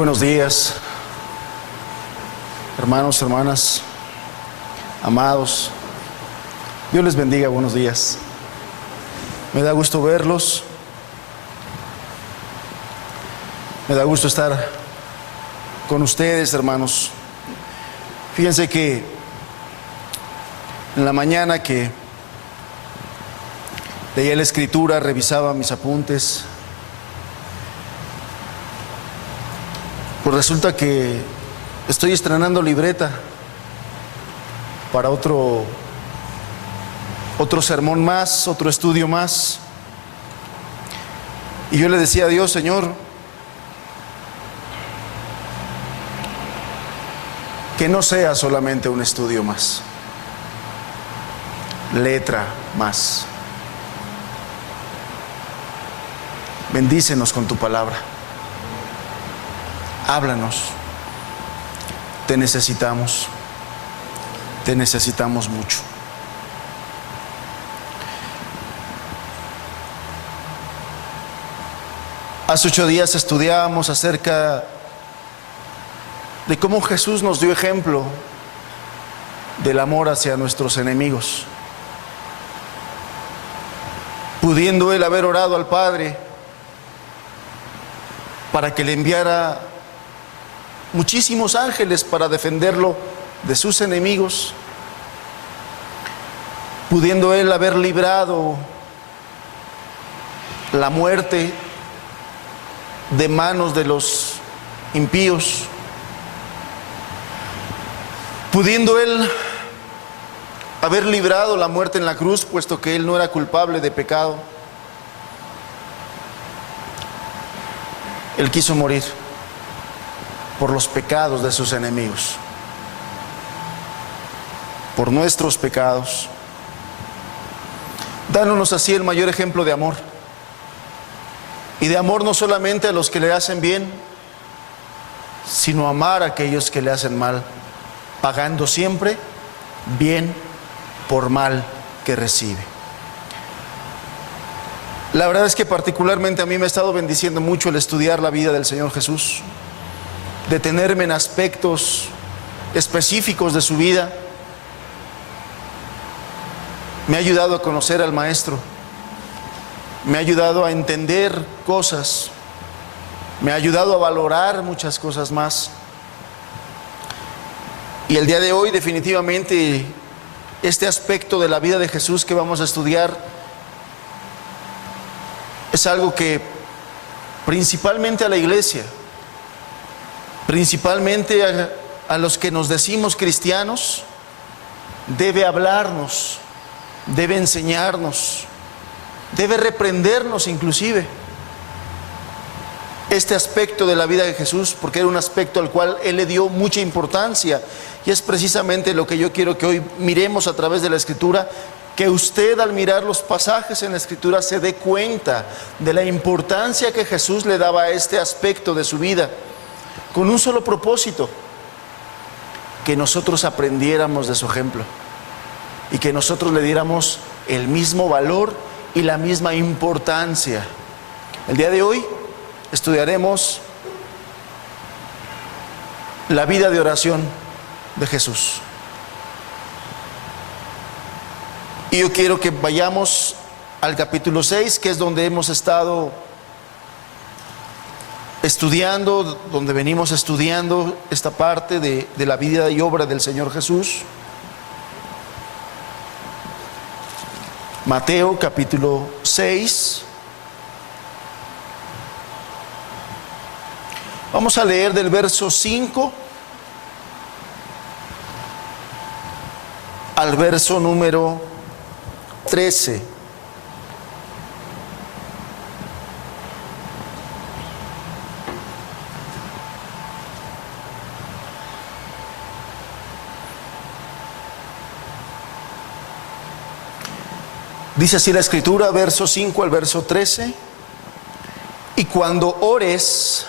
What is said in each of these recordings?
Buenos días, hermanos, hermanas, amados. Dios les bendiga, buenos días. Me da gusto verlos. Me da gusto estar con ustedes, hermanos. Fíjense que en la mañana que leía la escritura, revisaba mis apuntes, pues resulta que estoy estrenando libreta para otro sermón más, otro estudio más. Y yo le decía a Dios: Señor, que no sea solamente un estudio más, letra más. Bendícenos con tu palabra. Háblanos. Te necesitamos mucho. Hace 8 días estudiábamos acerca de cómo Jesús nos dio ejemplo del amor hacia nuestros enemigos, pudiendo Él haber orado al Padre para que le enviara muchísimos ángeles para defenderlo de sus enemigos, pudiendo Él haber librado la muerte de manos de los impíos, pudiendo Él haber librado la muerte en la cruz, puesto que Él no era culpable de pecado. Él quiso morir por los pecados de sus enemigos, por nuestros pecados, dándonos así el mayor ejemplo de amor. Y de amor no solamente a los que le hacen bien, sino amar a aquellos que le hacen mal, pagando siempre bien por mal que recibe. La verdad es que particularmente a mí me ha estado bendiciendo mucho el estudiar la vida del Señor Jesús, detenerme en aspectos específicos de su vida. Me ha ayudado a conocer al Maestro, me ha ayudado a entender cosas, me ha ayudado a valorar muchas cosas más. Y el día de hoy definitivamente este aspecto de la vida de Jesús que vamos a estudiar es algo que principalmente a la iglesia, principalmente a los que nos decimos cristianos, debe hablarnos, debe enseñarnos, debe reprendernos inclusive. Este aspecto de la vida de Jesús, porque era un aspecto al cual Él le dio mucha importancia, y es precisamente lo que yo quiero que hoy miremos a través de la Escritura, que usted al mirar los pasajes en la Escritura se dé cuenta de la importancia que Jesús le daba a este aspecto de su vida, con un solo propósito: que nosotros aprendiéramos de su ejemplo y que nosotros le diéramos el mismo valor y la misma importancia. El día de hoy estudiaremos la vida de oración de Jesús. Y yo quiero que vayamos al capítulo 6, que es donde hemos estado estudiando, donde venimos estudiando esta parte de la vida y obra del Señor Jesús. Mateo capítulo 6. Vamos a leer del verso 5 al verso número 13. Dice así la Escritura, verso 5 al verso 13: y cuando ores,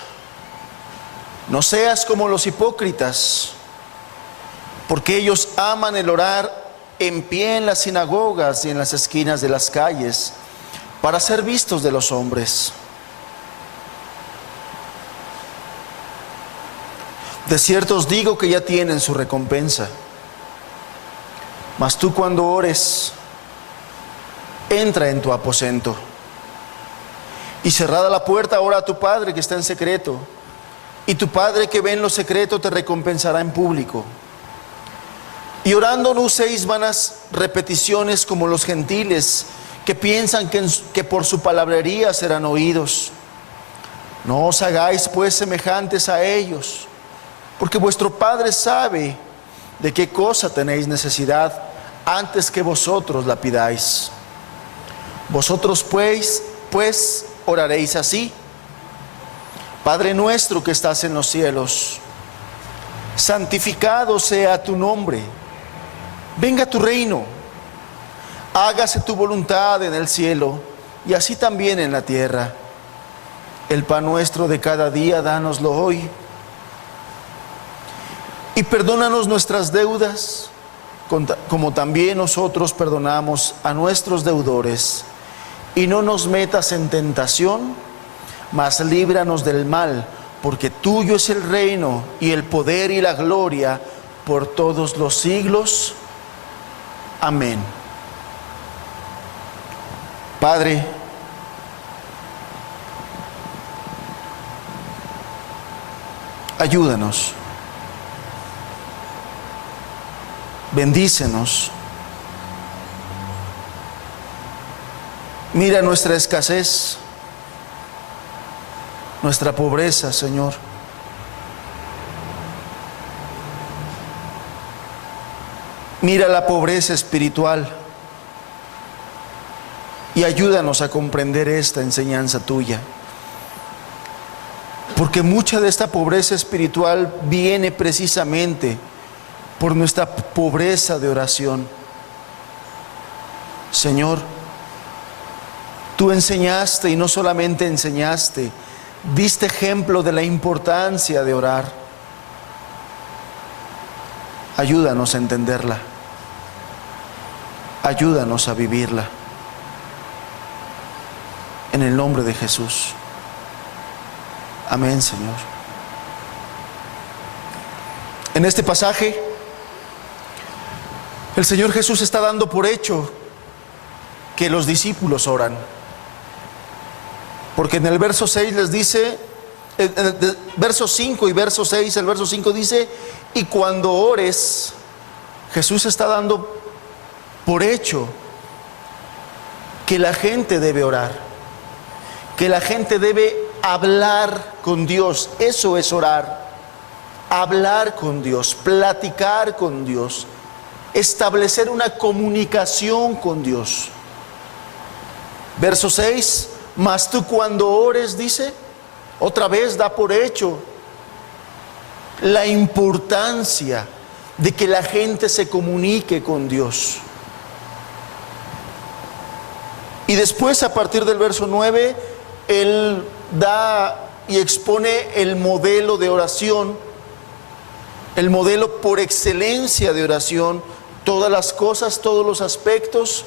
no seas como los hipócritas, porque ellos aman el orar en pie en las sinagogas y en las esquinas de las calles, para ser vistos de los hombres. De cierto os digo que ya tienen su recompensa. Mas tú cuando ores, entra en tu aposento, y cerrada la puerta, ora a tu Padre que está en secreto, y tu Padre que ve en lo secreto te recompensará en público. Y orando no uséis vanas repeticiones como los gentiles, que piensan que por su palabrería serán oídos. No os hagáis pues semejantes a ellos, porque vuestro Padre sabe de qué cosa tenéis necesidad antes que vosotros la pidáis. Vosotros pues oraréis así: Padre nuestro que estás en los cielos, santificado sea tu nombre. Venga tu reino, hágase tu voluntad en el cielo y así también en la tierra. El pan nuestro de cada día, dánoslo hoy. Y perdónanos nuestras deudas, como también nosotros perdonamos a nuestros deudores. Y no nos metas en tentación, mas líbranos del mal, porque tuyo es el reino y el poder y la gloria por todos los siglos. Amén. Padre, ayúdanos, bendícenos. Mira nuestra escasez, nuestra pobreza, Señor. Mira la pobreza espiritual y ayúdanos a comprender esta enseñanza tuya. Porque mucha de esta pobreza espiritual viene precisamente por nuestra pobreza de oración. Señor, tú enseñaste, y no solamente enseñaste, diste ejemplo de la importancia de orar. Ayúdanos a entenderla. Ayúdanos a vivirla. En el nombre de Jesús. Amén, Señor. En este pasaje, el Señor Jesús está dando por hecho que los discípulos oran. Porque en el verso 6 les dice, en el verso 5 y verso 6, el verso 5 dice: y cuando ores, Jesús está dando por hecho que la gente debe orar, que la gente debe hablar con Dios. Eso es orar, hablar con Dios, platicar con Dios, establecer una comunicación con Dios. Verso 6: mas tú cuando ores, dice, otra vez da por hecho la importancia de que la gente se comunique con Dios. Y después, a partir del verso 9, Él da y expone el modelo de oración, el modelo por excelencia de oración, todas las cosas, todos los aspectos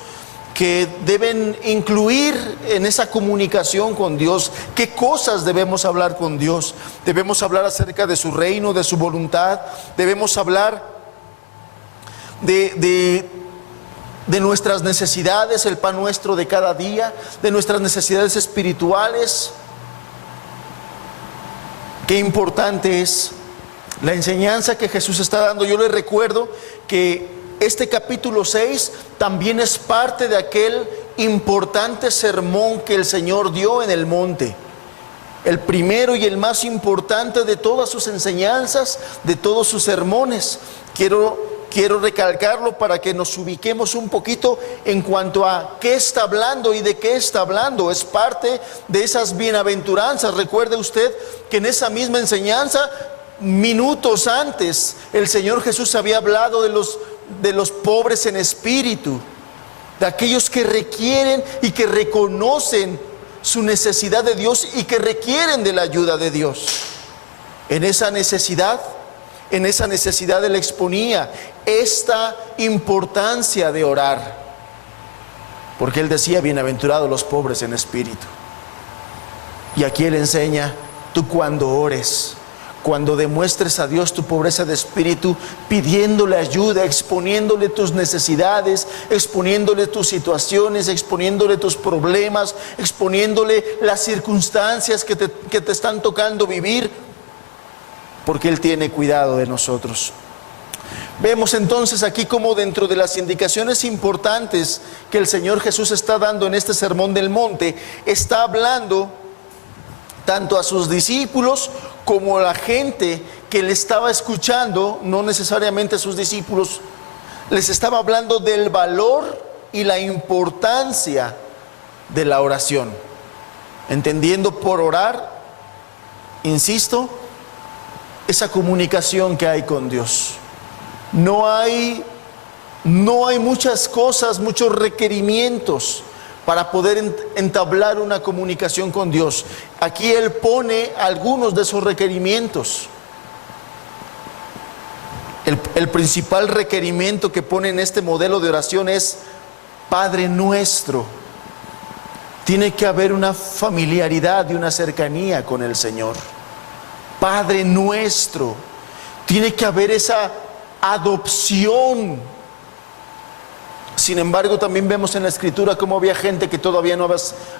que deben incluir en esa comunicación con Dios. ¿Qué cosas debemos hablar con Dios? Debemos hablar acerca de su reino, de su voluntad. Debemos hablar de nuestras necesidades, el pan nuestro de cada día, de nuestras necesidades espirituales. Qué importante es la enseñanza que Jesús está dando. Yo les recuerdo que este capítulo 6 también es parte de aquel importante sermón que el Señor dio en el monte. El primero y el más importante de todas sus enseñanzas, de todos sus sermones. Quiero recalcarlo para que nos ubiquemos un poquito en cuanto a qué está hablando y de qué está hablando. Es parte de esas bienaventuranzas. Recuerde usted que en esa misma enseñanza, minutos antes, el Señor Jesús había hablado de los pobres en espíritu, de aquellos que requieren y que reconocen su necesidad de Dios y que requieren de la ayuda de Dios. En esa necesidad Él exponía esta importancia de orar, porque Él decía: bienaventurados los pobres en espíritu. Y aquí Él enseña: tú cuando ores, cuando demuestres a Dios tu pobreza de espíritu, pidiéndole ayuda, exponiéndole tus necesidades, exponiéndole tus situaciones, exponiéndole tus problemas, exponiéndole las circunstancias que te están tocando vivir, porque Él tiene cuidado de nosotros. Vemos entonces aquí como dentro de las indicaciones importantes que el Señor Jesús está dando en este Sermón del Monte, está hablando tanto a sus discípulos como a la gente que le estaba escuchando, no necesariamente a sus discípulos, les estaba hablando del valor y la importancia de la oración, entendiendo por orar, insisto, esa comunicación que hay con Dios. No hay muchas cosas, muchos requerimientos para poder entablar una comunicación con Dios. Aquí Él pone algunos de esos requerimientos. El principal requerimiento que pone en este modelo de oración es Padre nuestro. Tiene que haber una familiaridad y una cercanía con el Señor. Padre nuestro. Tiene que haber esa adopción. Sin embargo, también vemos en la Escritura cómo había gente que todavía no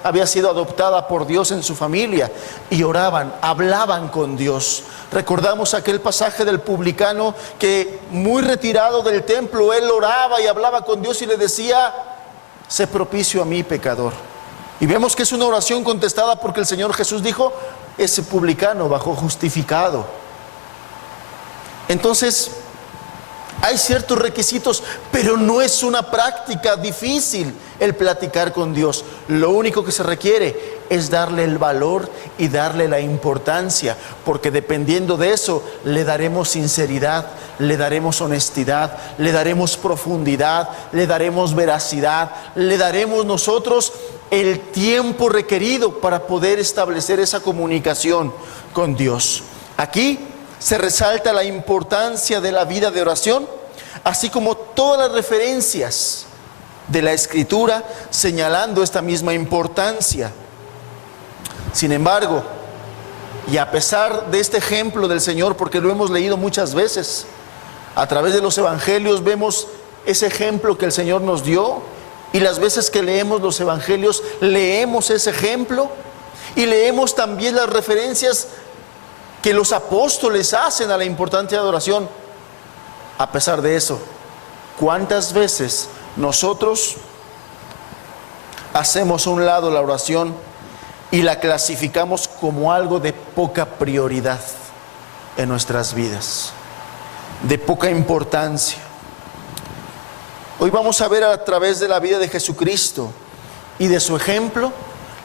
había sido adoptada por Dios en su familia y oraban, hablaban con Dios. Recordamos aquel pasaje del publicano que muy retirado del templo, él oraba y hablaba con Dios y le decía: sé propicio a mí, pecador. Y vemos que es una oración contestada porque el Señor Jesús dijo: ese publicano bajó justificado. Entonces, hay ciertos requisitos, pero no es una práctica difícil el platicar con Dios. Lo único que se requiere es darle el valor y darle la importancia, porque dependiendo de eso le daremos sinceridad, le daremos honestidad, le daremos profundidad, le daremos veracidad, le daremos nosotros el tiempo requerido para poder establecer esa comunicación con Dios. Aquí se resalta la importancia de la vida de oración, así como todas las referencias de la Escritura señalando esta misma importancia. Sin embargo, y a pesar de este ejemplo del Señor, porque lo hemos leído muchas veces, a través de los evangelios vemos ese ejemplo que el Señor nos dio, y las veces que leemos los evangelios leemos ese ejemplo y leemos también las referencias que los apóstoles hacen a la importancia de la oración. A pesar de eso, ¿cuántas veces nosotros hacemos a un lado la oración y la clasificamos como algo de poca prioridad en nuestras vidas, de poca importancia? Hoy vamos a ver a través de la vida de Jesucristo y de su ejemplo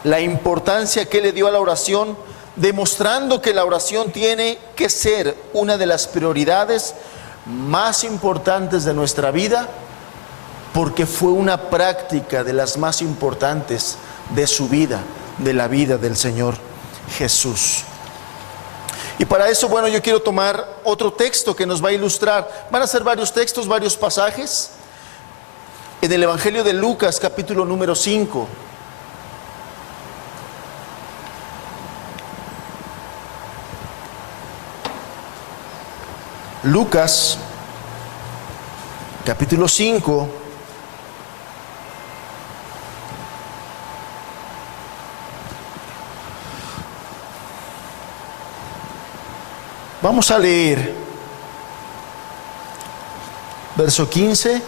la importancia que Él le dio a la oración, demostrando que la oración tiene que ser una de las prioridades más importantes de nuestra vida, porque fue una práctica de las más importantes de su vida, de la vida del Señor Jesús. Y para eso, bueno, yo quiero tomar otro texto que nos va a ilustrar. Van a ser varios textos, varios pasajes. En el Evangelio de Lucas, capítulo número 5. Lucas, capítulo 5. Vamos a leer verso 15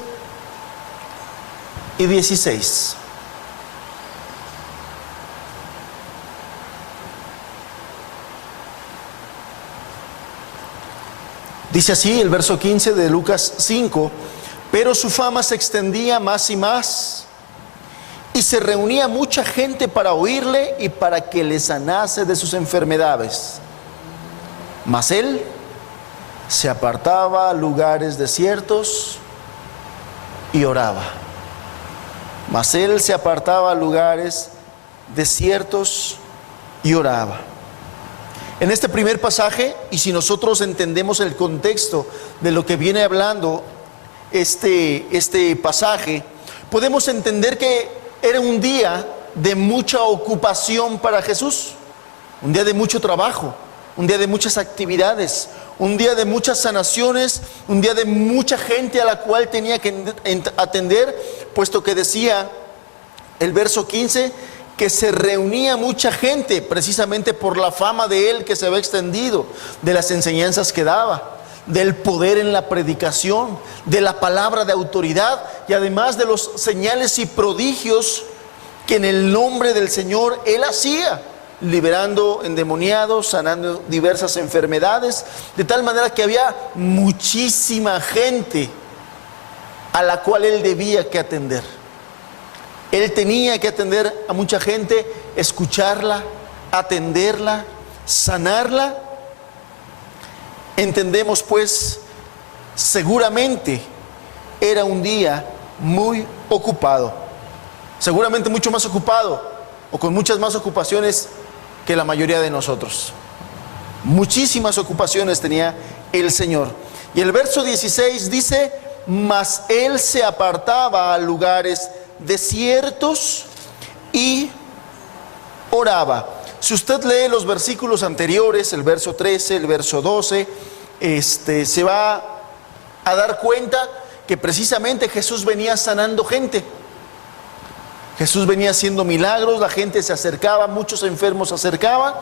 y 16. Dice así el verso 15 de Lucas 5: pero su fama se extendía más y más, y se reunía mucha gente para oírle y para que le sanase de sus enfermedades. Mas él se apartaba a lugares desiertos y oraba. Mas él se apartaba a lugares desiertos y oraba. En este primer pasaje, y si nosotros entendemos el contexto de lo que viene hablando este pasaje, podemos entender que era un día de mucha ocupación para Jesús, un día de mucho trabajo. un día de muchas actividades, un día de muchas sanaciones, un día de mucha gente a la cual tenía que atender, puesto que decía el verso 15 que se reunía mucha gente precisamente por la fama de él que se había extendido, de las enseñanzas que daba, del poder en la predicación, de la palabra de autoridad y además de los señales y prodigios que en el nombre del Señor él hacía, liberando endemoniados, sanando diversas enfermedades, de tal manera que había muchísima gente a la cual él debía que atender. Él tenía que atender a mucha gente, escucharla, atenderla, sanarla. Entendemos pues, seguramente era un día muy ocupado, seguramente mucho más ocupado o con muchas más ocupaciones que la mayoría de nosotros. Muchísimas ocupaciones tenía el Señor. Y el verso 16 dice: mas él se apartaba a lugares desiertos y oraba. Si usted lee los versículos anteriores, el verso 13, el verso 12, se va a dar cuenta que precisamente Jesús venía sanando gente. Jesús venía haciendo milagros, la gente se acercaba, muchos enfermos se acercaban,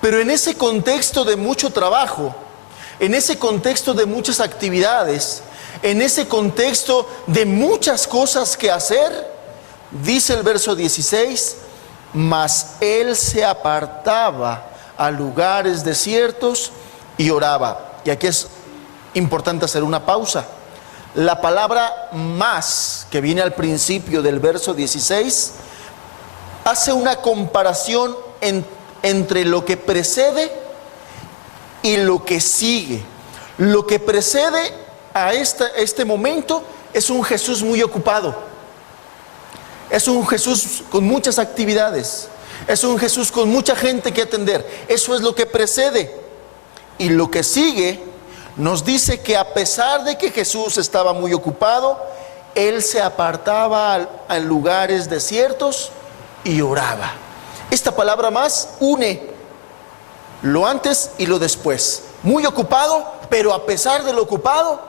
pero en ese contexto de mucho trabajo, en ese contexto de muchas actividades, en ese contexto de muchas cosas que hacer, dice el verso 16, mas él se apartaba a lugares desiertos y oraba. Y aquí es importante hacer una pausa. La palabra más, que viene al principio del verso 16, hace una comparación entre lo que precede y lo que sigue. Lo que precede a este momento es un Jesús muy ocupado. Es un Jesús con muchas actividades. Es un Jesús con mucha gente que atender. Eso es lo que precede. Y lo que sigue nos dice que a pesar de que Jesús estaba muy ocupado, él se apartaba a lugares desiertos y oraba. Esta palabra más une lo antes y lo después. Muy ocupado, pero a pesar de lo ocupado,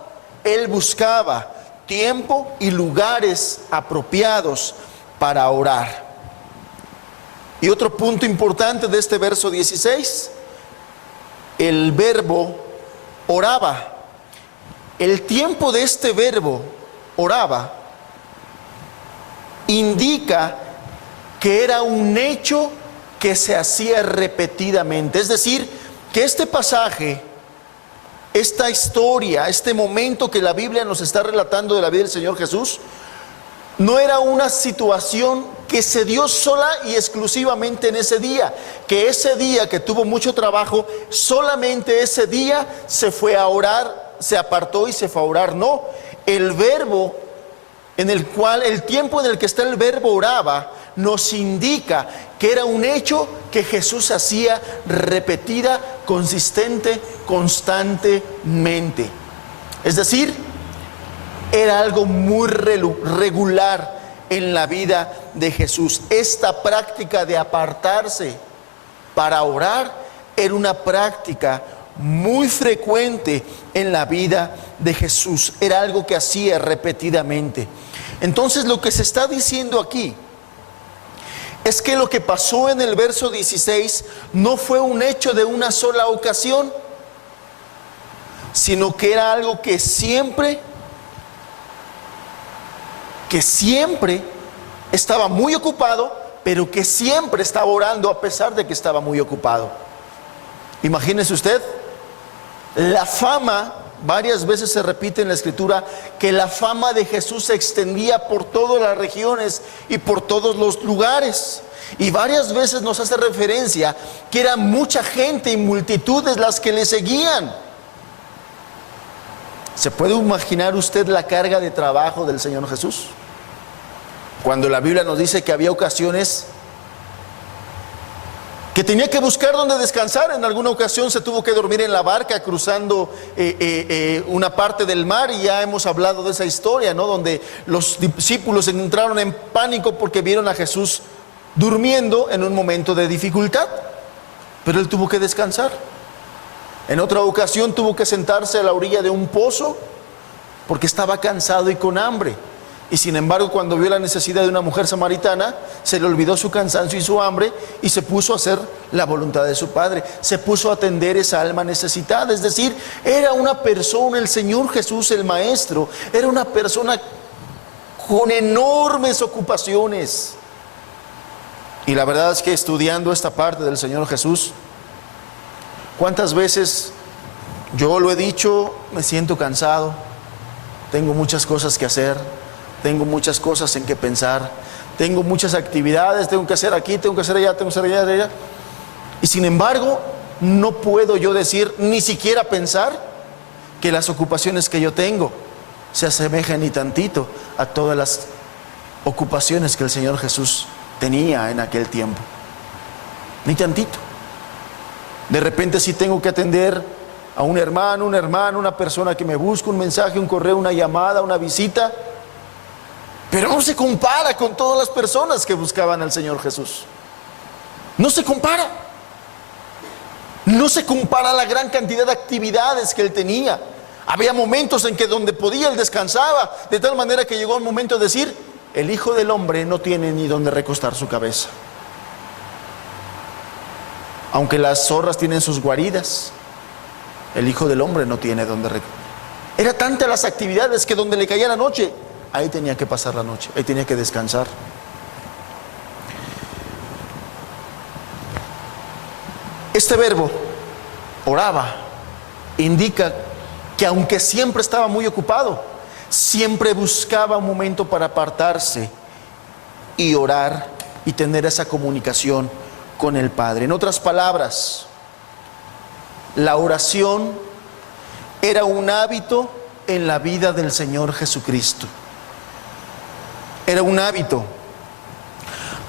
él buscaba tiempo y lugares apropiados para orar. Y otro punto importante de este verso 16, el verbo oraba. El tiempo de este verbo oraba indica que era un hecho que se hacía repetidamente. Es decir, que este pasaje, esta historia, este momento que la Biblia nos está relatando de la vida del Señor Jesús, no era una situación que se dio sola y exclusivamente en ese día, que ese día que tuvo mucho trabajo, solamente ese día se fue a orar, se apartó y se fue a orar. No, el verbo en el cual, el tiempo en el que está el verbo oraba, nos indica que era un hecho que Jesús hacía repetida, consistente, constantemente. Es decir, era algo muy regular en la vida de Jesús. Esta práctica de apartarse para orar era una práctica muy frecuente en la vida de Jesús. Era algo que hacía repetidamente. Entonces, lo que se está diciendo aquí es que lo que pasó en el verso 16 no fue un hecho de una sola ocasión, sino que era algo que siempre estaba muy ocupado, pero que siempre estaba orando a pesar de que estaba muy ocupado. Imagínese usted, la fama, varias veces se repite en la Escritura, que la fama de Jesús se extendía por todas las regiones y por todos los lugares. Y varias veces nos hace referencia que era mucha gente y multitudes las que le seguían. ¿Se puede imaginar usted la carga de trabajo del Señor Jesús? Cuando la Biblia nos dice que había ocasiones que tenía que buscar dónde descansar. En alguna ocasión se tuvo que dormir en la barca cruzando una parte del mar, y ya hemos hablado de esa historia, ¿no? Donde los discípulos entraron en pánico porque vieron a Jesús durmiendo en un momento de dificultad, pero él tuvo que descansar. En otra ocasión tuvo que sentarse a la orilla de un pozo porque estaba cansado y con hambre. Y sin embargo, cuando vio la necesidad de una mujer samaritana, se le olvidó su cansancio y su hambre y se puso a hacer la voluntad de su Padre. Se puso a atender esa alma necesitada. Es decir, era una persona, el Señor Jesús, el Maestro, era una persona con enormes ocupaciones. Y la verdad es que estudiando esta parte del Señor Jesús, ¿cuántas veces yo lo he dicho, me siento cansado, tengo muchas cosas que hacer, tengo muchas cosas en que pensar, tengo muchas actividades, tengo que hacer aquí, tengo que hacer allá, tengo que hacer allá? Y sin embargo, no puedo yo decir, ni siquiera pensar, que las ocupaciones que yo tengo se asemejan ni tantito a todas las ocupaciones que el Señor Jesús tenía en aquel tiempo. Ni tantito. De repente sí tengo que atender a un hermano, una persona que me busca, un mensaje, un correo, una llamada, una visita, pero no se compara con todas las personas que buscaban al Señor Jesús. No se compara. No se compara la gran cantidad de actividades que Él tenía. Había momentos en que donde podía Él descansaba, de tal manera que llegó un momento de decir, el Hijo del Hombre no tiene ni donde recostar su cabeza. Aunque las zorras tienen sus guaridas, el Hijo del Hombre no tiene donde recostar. Era tantas las actividades que donde le caía la noche, ahí tenía que pasar la noche, ahí tenía que descansar. Este verbo, oraba, indica que aunque siempre estaba muy ocupado, siempre buscaba un momento para apartarse y orar y tener esa comunicación con el Padre. En otras palabras, la oración era un hábito en la vida del Señor Jesucristo. Era un hábito,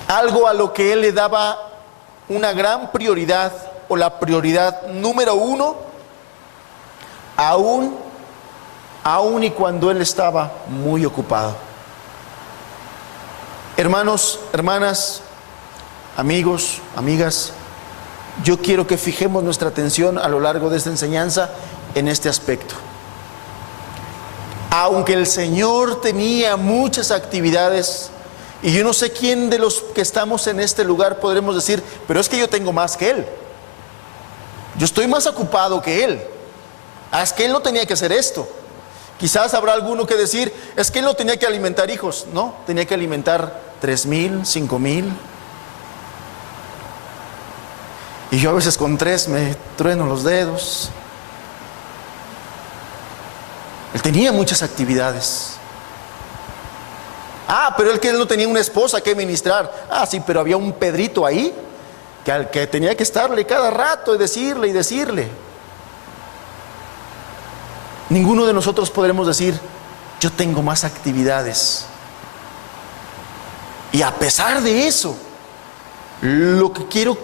algo a lo que Él le daba una gran prioridad, o la prioridad número uno, aún y cuando Él estaba muy ocupado. Hermanos, hermanas, amigos, amigas, yo quiero que fijemos nuestra atención a lo largo de esta enseñanza en este aspecto. Aunque el Señor tenía muchas actividades, y yo no sé quién de los que estamos en este lugar podremos decir, pero es que yo tengo más que Él, yo estoy más ocupado que Él, es que Él no tenía que hacer esto. Quizás habrá alguno que decir, es que Él no tenía que alimentar hijos. No, tenía que alimentar 3,000, 5,000. Y yo a veces con 3 me trueno los dedos. Él tenía muchas actividades. Pero él no tenía una esposa que ministrar. Sí, pero había un Pedrito ahí que tenía que estarle cada rato y decirle. Ninguno de nosotros podremos decir, yo tengo más actividades. Y a pesar de eso, lo que quiero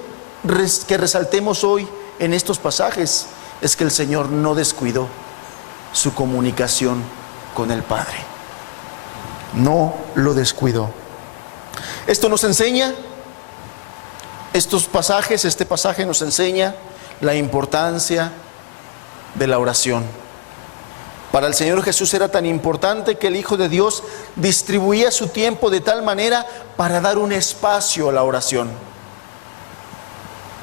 que resaltemos hoy en estos pasajes es que el Señor no descuidó su comunicación con el Padre. No lo descuidó. Esto nos enseña, este pasaje nos enseña la importancia de la oración. Para el Señor Jesús era tan importante que el Hijo de Dios distribuía su tiempo de tal manera para dar un espacio a la oración.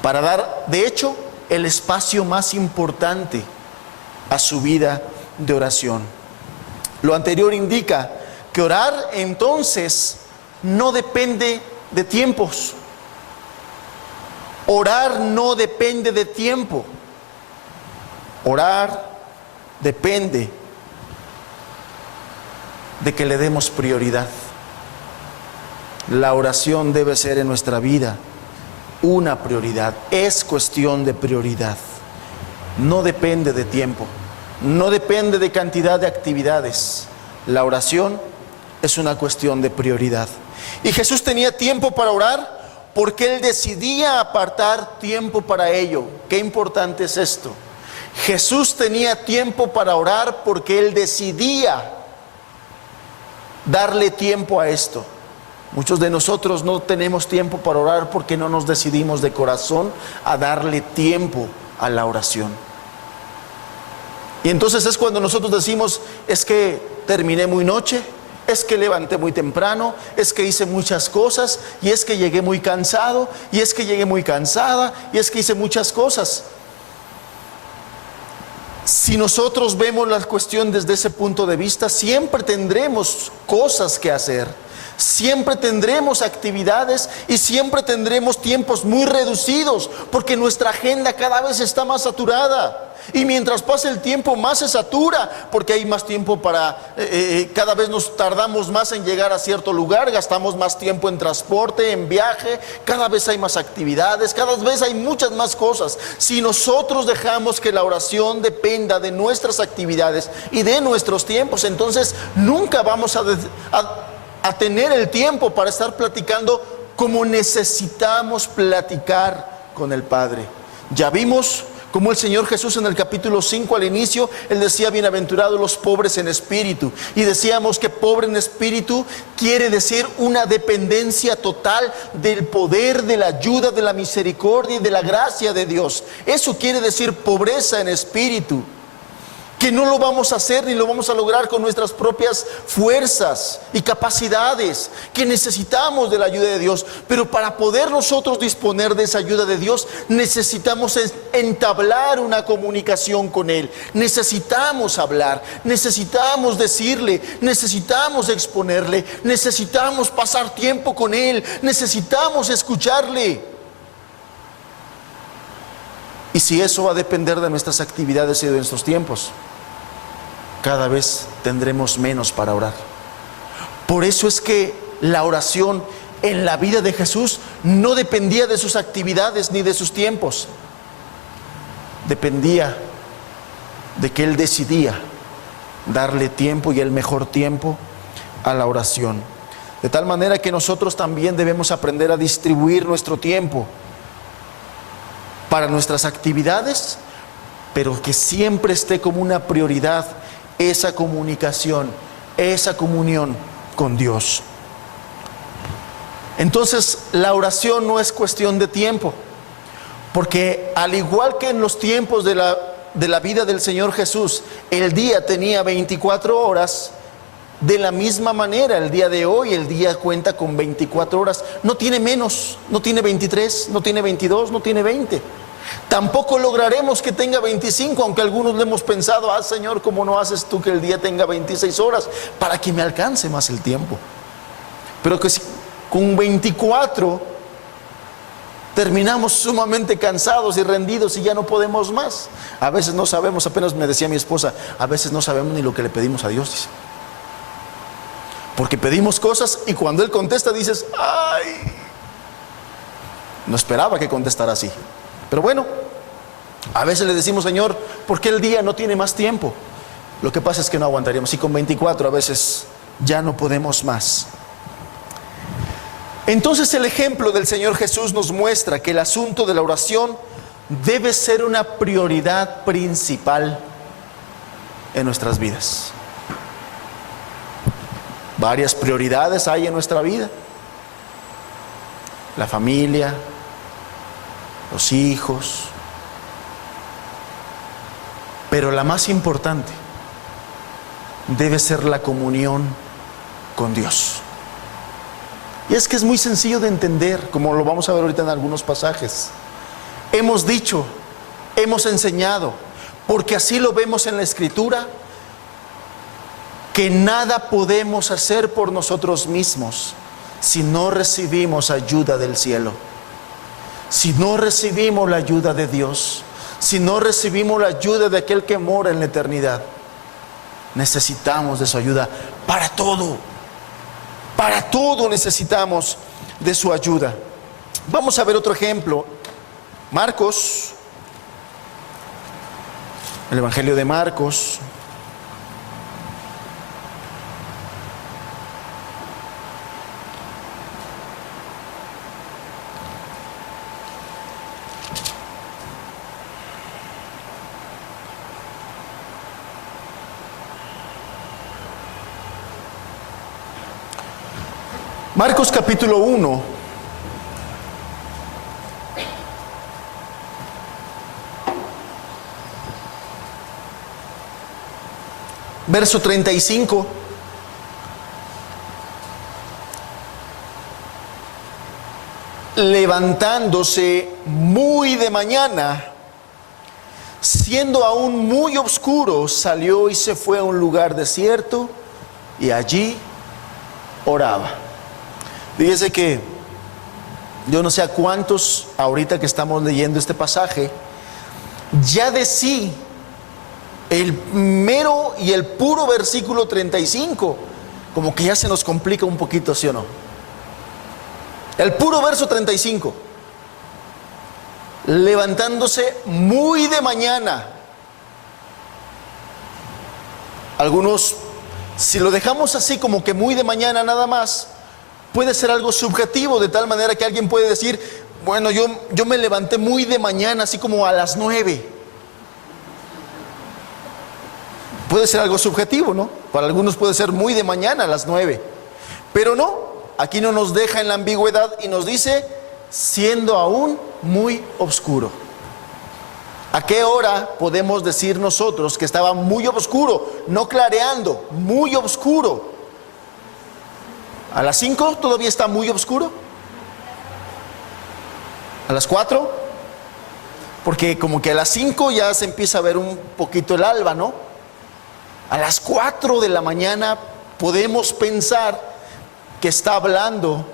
Para dar, de hecho, el espacio más importante a su vida de oración. Lo anterior indica que orar entonces no depende de tiempos. Orar no depende de tiempo. Orar depende de que le demos prioridad. La oración debe ser en nuestra vida una prioridad. Es cuestión de prioridad. No depende de tiempo. No depende de cantidad de actividades. La oración es una cuestión de prioridad. Y Jesús tenía tiempo para orar porque Él decidía apartar tiempo para ello. Qué importante es esto. Jesús tenía tiempo para orar porque Él decidía darle tiempo a esto. Muchos de nosotros no tenemos tiempo para orar porque no nos decidimos de corazón a darle tiempo a la oración. Y entonces es cuando nosotros decimos, es que terminé muy noche, es que levanté muy temprano, es que hice muchas cosas, y es que llegué muy cansado, y es que llegué muy cansada, y es que hice muchas cosas. Si nosotros vemos la cuestión desde ese punto de vista, siempre tendremos cosas que hacer, siempre tendremos actividades y siempre tendremos tiempos muy reducidos, porque nuestra agenda cada vez está más saturada. Y mientras pasa el tiempo más se satura, porque hay más tiempo para, cada vez nos tardamos más en llegar a cierto lugar, gastamos más tiempo en transporte, en viaje, cada vez hay más actividades, cada vez hay muchas más cosas. Si nosotros dejamos que la oración dependa de nuestras actividades y de nuestros tiempos, entonces nunca vamos a tener el tiempo para estar platicando como necesitamos platicar con el Padre. Ya vimos como el Señor Jesús en el capítulo 5 al inicio, Él decía, bienaventurados los pobres en espíritu. Y decíamos que pobre en espíritu quiere decir una dependencia total del poder, de la ayuda, de la misericordia y de la gracia de Dios. Eso quiere decir pobreza en espíritu. Que no lo vamos a hacer ni lo vamos a lograr con nuestras propias fuerzas y capacidades, que necesitamos de la ayuda de Dios. Pero para poder nosotros disponer de esa ayuda de Dios, necesitamos entablar una comunicación con Él. Necesitamos hablar, necesitamos decirle, necesitamos exponerle, necesitamos pasar tiempo con Él, necesitamos escucharle. Y si eso va a depender de nuestras actividades y de nuestros tiempos, cada vez tendremos menos para orar. Por eso es que la oración en la vida de Jesús no dependía de sus actividades ni de sus tiempos. Dependía de que Él decidía darle tiempo, y el mejor tiempo, a la oración. De tal manera que nosotros también debemos aprender a distribuir nuestro tiempo para nuestras actividades, pero que siempre esté como una prioridad esa comunicación, esa comunión con Dios. Entonces, la oración no es cuestión de tiempo, porque al igual que en los tiempos de la vida del Señor Jesús, el día tenía 24 horas, de la misma manera el día de hoy, el día cuenta con 24 horas, no tiene menos, no tiene 23, no tiene 22, no tiene 20. Tampoco lograremos que tenga 25, aunque algunos le hemos pensado, Señor, ¿cómo no haces tú que el día tenga 26 horas para que me alcance más el tiempo? Pero que si con 24 terminamos sumamente cansados y rendidos y ya no podemos más. A veces no sabemos, apenas me decía mi esposa, a veces no sabemos ni lo que le pedimos a Dios, dice. Porque pedimos cosas y cuando Él contesta dices, ¡ay! No esperaba que contestara así. Pero bueno, a veces le decimos, Señor, ¿por qué el día no tiene más tiempo? Lo que pasa es que no aguantaríamos. Y con 24 a veces ya no podemos más. Entonces el ejemplo del Señor Jesús nos muestra que el asunto de la oración debe ser una prioridad principal en nuestras vidas. Varias prioridades hay en nuestra vida. La familia, los hijos, pero la más importante debe ser la comunión con Dios. Y es que es muy sencillo de entender, como lo vamos a ver ahorita en algunos pasajes. Hemos dicho, hemos enseñado, porque así lo vemos en la Escritura, que nada podemos hacer por nosotros mismos si no recibimos ayuda del cielo. Si no recibimos la ayuda de Dios, si no recibimos la ayuda de aquel que mora en la eternidad, necesitamos de su ayuda para todo. Para todo necesitamos de su ayuda. Vamos a ver otro ejemplo. Marcos, el Evangelio de Marcos. Marcos capítulo 1. Verso 35. Levantándose muy de mañana, siendo aún muy oscuro, salió y se fue a un lugar desierto y allí oraba. Fíjese que yo no sé a cuántos ahorita que estamos leyendo este pasaje, ya de sí el mero y el puro versículo 35 como que ya se nos complica un poquito, ¿sí o no? El puro verso 35. Levantándose muy de mañana. Algunos, si lo dejamos así como que muy de mañana nada más, puede ser algo subjetivo, de tal manera que alguien puede decir, bueno, yo me levanté muy de mañana, así como a las 9. Puede ser algo subjetivo, ¿no? Para algunos puede ser muy de mañana a las 9. Pero no, aquí no nos deja en la ambigüedad y nos dice, siendo aún muy oscuro. ¿A qué hora podemos decir nosotros que estaba muy oscuro? No clareando, muy oscuro. ¿A las 5 todavía está muy oscuro? ¿A las 4? Porque como que a las 5 ya se empieza a ver un poquito el alba, ¿no? A las 4 de la mañana podemos pensar que está hablando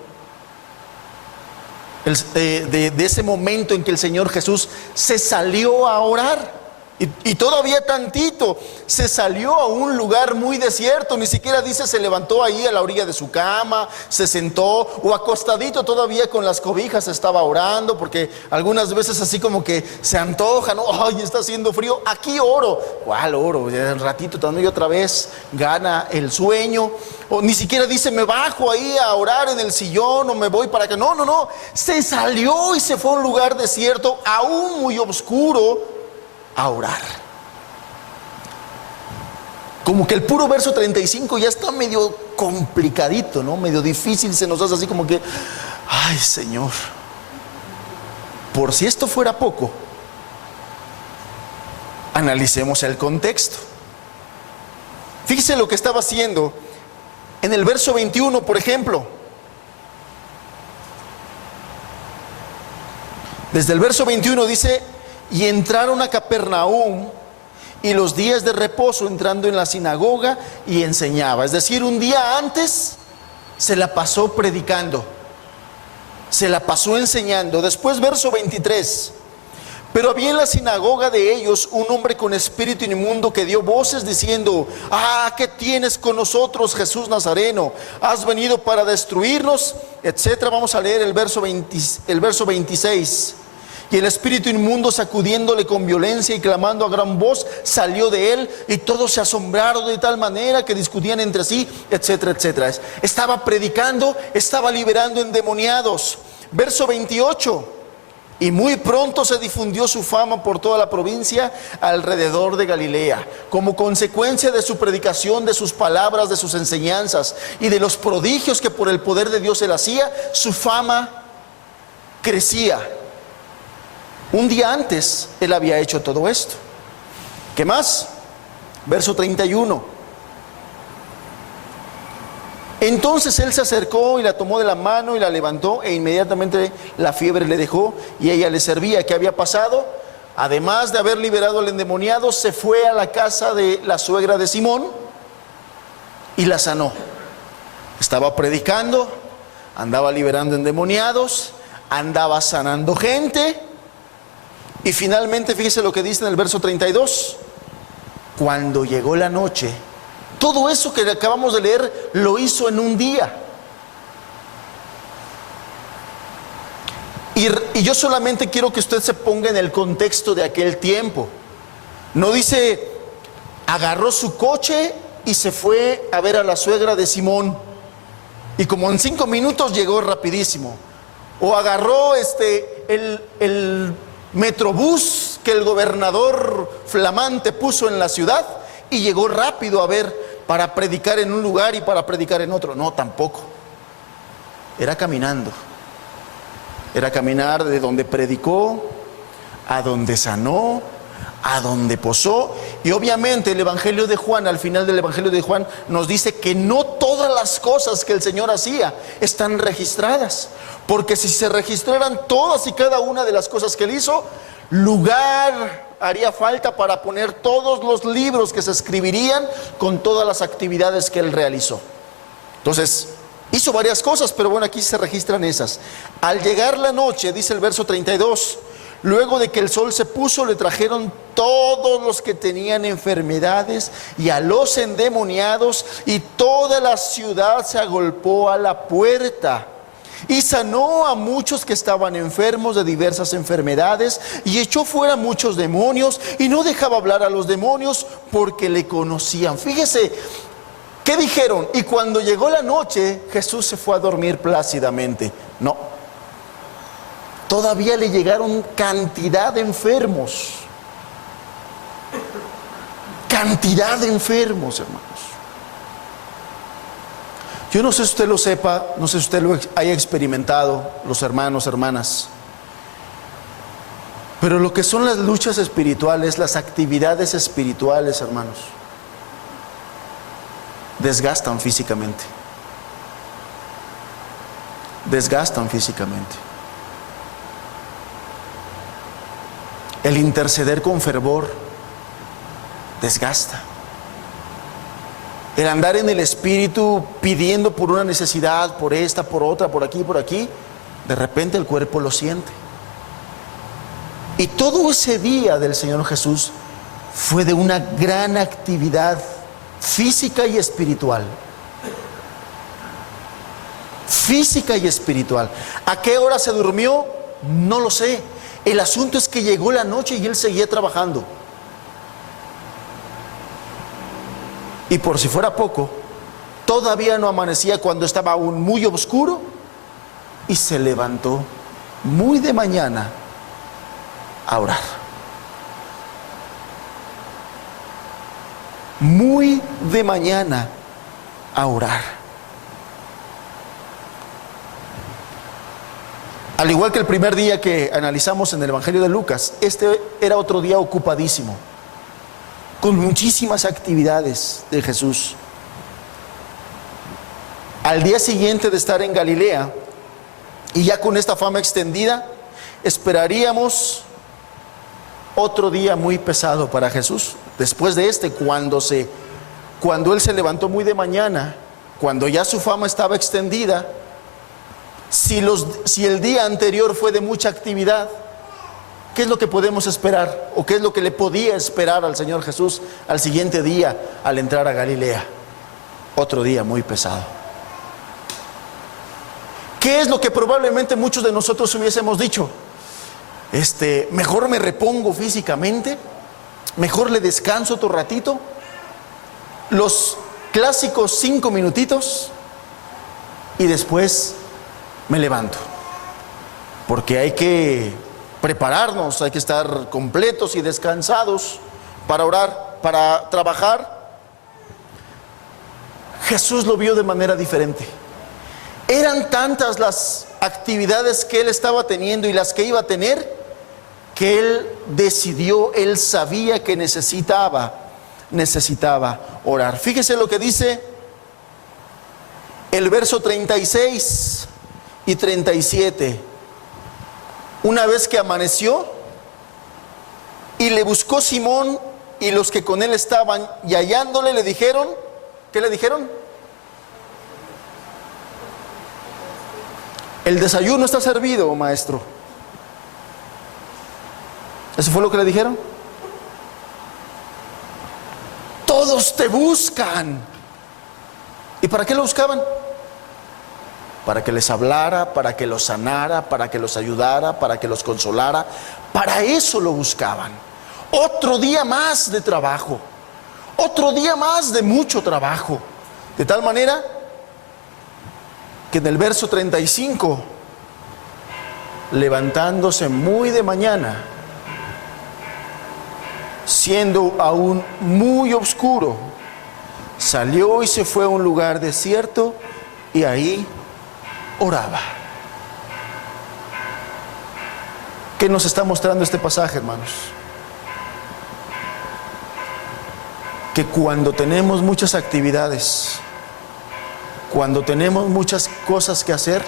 de ese momento en que el Señor Jesús se salió a orar. Y todavía tantito, se salió a un lugar muy desierto, ni siquiera dice se levantó ahí a la orilla de su cama, se sentó o acostadito todavía con las cobijas estaba orando, porque algunas veces así como que se antoja, ¿no? Ay, está haciendo frío, aquí oro. ¿Cuál oro? Ya un ratito también y otra vez gana el sueño. O ni siquiera dice me bajo ahí a orar en el sillón o me voy para acá. No, no, no, se salió y se fue a un lugar desierto, aún muy oscuro, a orar. Como que el puro verso 35 ya está medio complicadito, ¿no? Medio difícil, se nos hace así como que, ay, Señor, por si esto fuera poco, analicemos el contexto. Fíjese lo que estaba haciendo en el verso 21, por ejemplo. Desde el verso 21 dice, y entraron a Capernaum, y los días de reposo entrando en la sinagoga y enseñaba. Es decir, un día antes se la pasó predicando, se la pasó enseñando. Después verso 23, pero había en la sinagoga de ellos un hombre con espíritu inmundo que dio voces diciendo, ah, ¿qué tienes con nosotros, Jesús Nazareno? ¿Has venido para destruirnos? Etcétera. Vamos a leer el verso 26. Y el espíritu inmundo, sacudiéndole con violencia y clamando a gran voz, salió de él, y todos se asombraron de tal manera que discutían entre sí, etcétera, etcétera. Estaba predicando, estaba liberando endemoniados. Verso 28. Y muy pronto se difundió su fama por toda la provincia alrededor de Galilea, como consecuencia de su predicación, de sus palabras, de sus enseñanzas y de los prodigios que por el poder de Dios él hacía. Su fama crecía. Un día antes él había hecho todo esto. ¿Qué más? Verso 31. Entonces él se acercó y la tomó de la mano y la levantó, e inmediatamente la fiebre le dejó y ella le servía. ¿Qué había pasado? Además de haber liberado al endemoniado, se fue a la casa de la suegra de Simón y la sanó. Estaba predicando, andaba liberando endemoniados, andaba sanando gente. Y finalmente, fíjese lo que dice en el verso 32. Cuando llegó la noche, todo eso que acabamos de leer lo hizo en un día. Y yo solamente quiero que usted se ponga en el contexto de aquel tiempo. No dice, agarró su coche y se fue a ver a la suegra de Simón, y como en 5 minutos llegó rapidísimo. O agarró el metrobús que el gobernador flamante puso en la ciudad y llegó rápido a ver para predicar en un lugar y para predicar en otro. No, tampoco. Era caminando. Era caminar de donde predicó a donde sanó, a donde posó. Y obviamente el Evangelio de Juan, al final del Evangelio de Juan, nos dice que no todas las cosas que el Señor hacía están registradas, porque si se registraran todas y cada una de las cosas que Él hizo, lugar haría falta para poner todos los libros que se escribirían con todas las actividades que Él realizó. Entonces, hizo varias cosas, pero bueno, aquí se registran esas. Al llegar la noche, dice el verso 32, luego de que el sol se puso, le trajeron todos los que tenían enfermedades y a los endemoniados, y toda la ciudad se agolpó a la puerta. Y sanó a muchos que estaban enfermos de diversas enfermedades, y echó fuera muchos demonios, y no dejaba hablar a los demonios porque le conocían. Fíjese, ¿qué dijeron? Y cuando llegó la noche, Jesús se fue a dormir plácidamente. No. Todavía le llegaron cantidad de enfermos. Cantidad de enfermos, hermanos. Yo no sé si usted lo sepa, no sé si usted lo haya experimentado, los hermanos, hermanas, pero lo que son las luchas espirituales, las actividades espirituales, hermanos, desgastan físicamente. Desgastan físicamente. El interceder con fervor desgasta. El andar en el Espíritu pidiendo por una necesidad, por esta, por otra, por aquí, de repente el cuerpo lo siente. Y todo ese día del Señor Jesús fue de una gran actividad física y espiritual. Física y espiritual. ¿A qué hora se durmió? No lo sé. El asunto es que llegó la noche y Él seguía trabajando. Y por si fuera poco, todavía no amanecía cuando estaba aún muy oscuro, y se levantó muy de mañana a orar. Muy de mañana a orar. Al igual que el primer día que analizamos en el Evangelio de Lucas, este era otro día ocupadísimo, con muchísimas actividades de Jesús. Al día siguiente de estar en Galilea, y ya con esta fama extendida, esperaríamos otro día muy pesado para Jesús. Después de este, cuando Él se levantó muy de mañana, cuando ya su fama estaba extendida, si el día anterior fue de mucha actividad, ¿qué es lo que podemos esperar? ¿O qué es lo que le podía esperar al Señor Jesús al siguiente día al entrar a Galilea? Otro día muy pesado. ¿Qué es lo que probablemente muchos de nosotros hubiésemos dicho? Mejor me repongo físicamente, mejor le descanso otro ratito, los clásicos 5 minutitos, y después me levanto, porque hay que prepararnos, hay que estar completos y descansados para orar, para trabajar. Jesús lo vio de manera diferente. Eran tantas las actividades que Él estaba teniendo y las que iba a tener, que Él decidió, Él sabía que necesitaba orar. Fíjese lo que dice el verso 36 y 37. Una vez que amaneció, y le buscó Simón y los que con él estaban, y hallándole le dijeron, ¿qué le dijeron? El desayuno está servido, maestro. ¿Eso fue lo que le dijeron? Todos te buscan. ¿Y para qué lo buscaban? Para que les hablara, para que los sanara, para que los ayudara, para que los consolara. Para eso lo buscaban. Otro día más de trabajo, otro día más de mucho trabajo. De tal manera que en el verso 35, levantándose muy de mañana, siendo aún muy oscuro, salió y se fue a un lugar desierto, y ahí oraba. ¿Qué nos está mostrando este pasaje, hermanos? que cuando tenemos muchas actividades, cuando tenemos muchas cosas que hacer,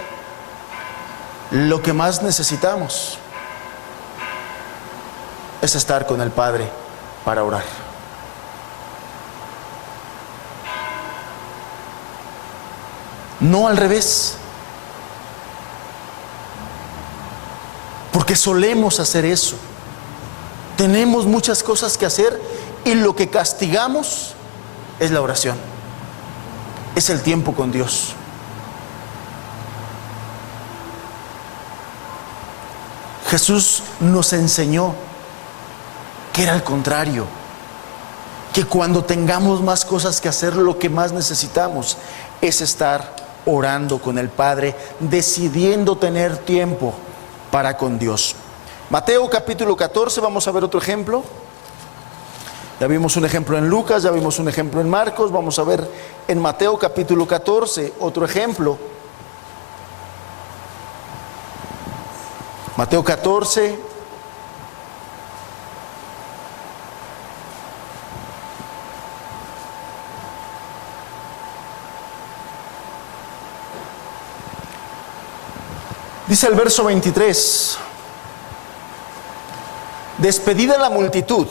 lo que más necesitamos es estar con el Padre para orar. No al revés. Porque solemos hacer eso. Tenemos muchas cosas que hacer y lo que castigamos es la oración. Es el tiempo con Dios. Jesús nos enseñó que era al contrario, que cuando tengamos más cosas que hacer, lo que más necesitamos es estar orando con el Padre, decidiendo tener tiempo para con Dios. Mateo capítulo 14, vamos a ver otro ejemplo. Ya vimos un ejemplo en Lucas, ya vimos un ejemplo en Marcos, vamos a ver en Mateo capítulo 14 otro ejemplo. Mateo 14, dice el verso 23, despedida la multitud,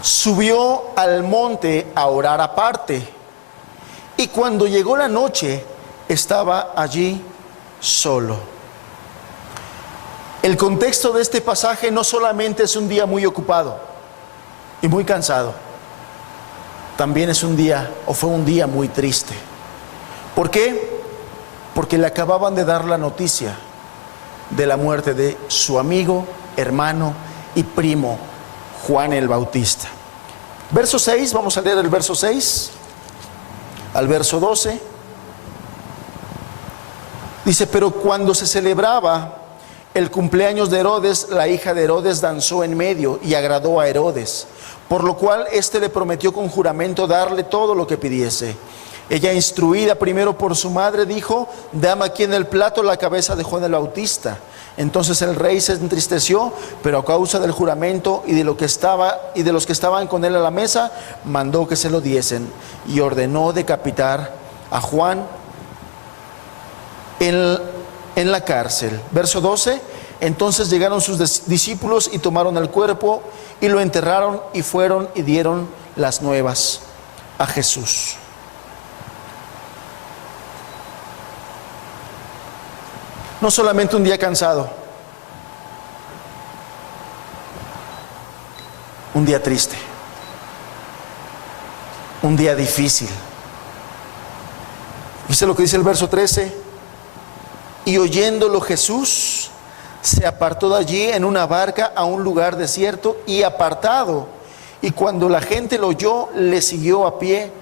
subió al monte a orar aparte, y cuando llegó la noche, estaba allí solo. El contexto de este pasaje no solamente es un día muy ocupado y muy cansado, también es un día, o fue un día muy triste. ¿Por qué? Porque le acababan de dar la noticia de la muerte de su amigo, hermano y primo, Juan el Bautista. Verso 6, vamos a leer el verso 6 al verso 12. Dice, pero cuando se celebraba el cumpleaños de Herodes, la hija de Herodes danzó en medio y agradó a Herodes, por lo cual éste le prometió con juramento darle todo lo que pidiese. Ella, instruida primero por su madre, dijo, dame aquí en el plato la cabeza de Juan el Bautista. Entonces el rey se entristeció, pero a causa del juramento y de los que estaban con él a la mesa, mandó que se lo diesen y ordenó decapitar a Juan en la cárcel. Verso 12, entonces llegaron sus discípulos y tomaron el cuerpo y lo enterraron y fueron y dieron las nuevas a Jesús. No solamente un día cansado, un día triste, un día difícil. ¿Viste lo que dice el verso 13? Y oyéndolo Jesús se apartó de allí en una barca a un lugar desierto y apartado. Y cuando la gente lo oyó, le siguió a pie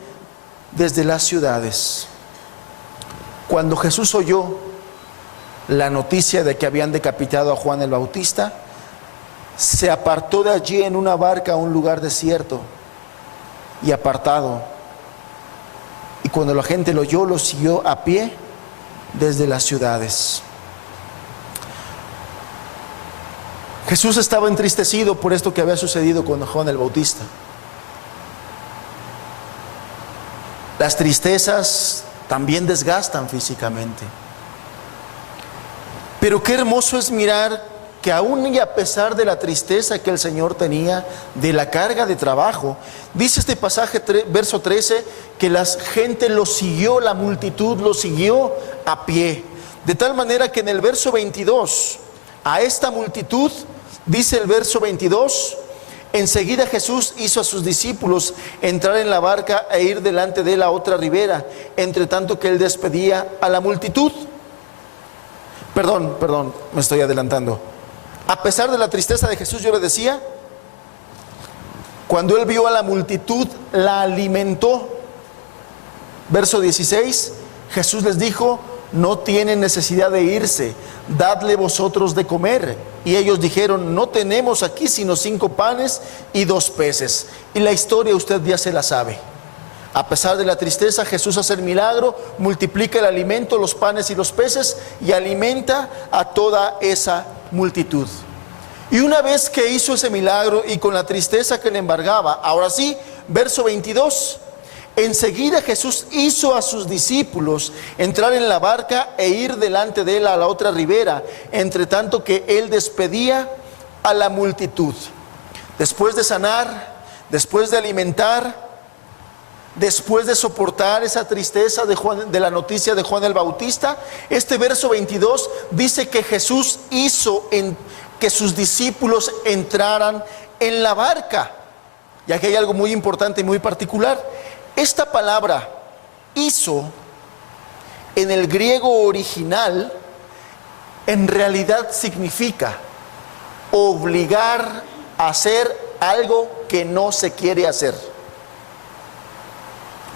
desde las ciudades. Cuando Jesús oyó la noticia de que habían decapitado a Juan el Bautista, se apartó de allí en una barca a un lugar desierto y apartado. Y cuando la gente lo oyó, lo siguió a pie desde las ciudades. Jesús estaba entristecido por esto que había sucedido con Juan el Bautista. Las tristezas también desgastan físicamente. Pero qué hermoso es mirar que aún y a pesar de la tristeza que el Señor tenía, de la carga de trabajo, dice este pasaje, verso 13, que la gente lo siguió, la multitud lo siguió a pie. De tal manera que en el verso 22, a esta multitud, dice el verso 22, enseguida Jesús hizo a sus discípulos entrar en la barca e ir delante de él a otra ribera, entre tanto que él despedía a la multitud. Perdón, me estoy adelantando. A pesar de la tristeza de Jesús, yo le decía, cuando él vio a la multitud, la alimentó. Verso 16, Jesús les dijo, no tienen necesidad de irse, dadle vosotros de comer. Y ellos dijeron, no tenemos aquí sino 5 panes y 2 peces. Y la historia usted ya se la sabe. A pesar de la tristeza, Jesús hace el milagro, multiplica el alimento, los panes y los peces, y alimenta a toda esa multitud. Y una vez que hizo ese milagro y con la tristeza que le embargaba, ahora sí, verso 22. Enseguida Jesús hizo a sus discípulos entrar en la barca e ir delante de él a la otra ribera, entre tanto que él despedía a la multitud. Después de sanar, después de alimentar, después de soportar esa tristeza de la noticia de Juan el Bautista, este verso 22 dice que Jesús hizo que sus discípulos entraran en la barca. Y aquí hay algo muy importante y muy particular. Esta palabra hizo en el griego original en realidad significa obligar a hacer algo que no se quiere hacer.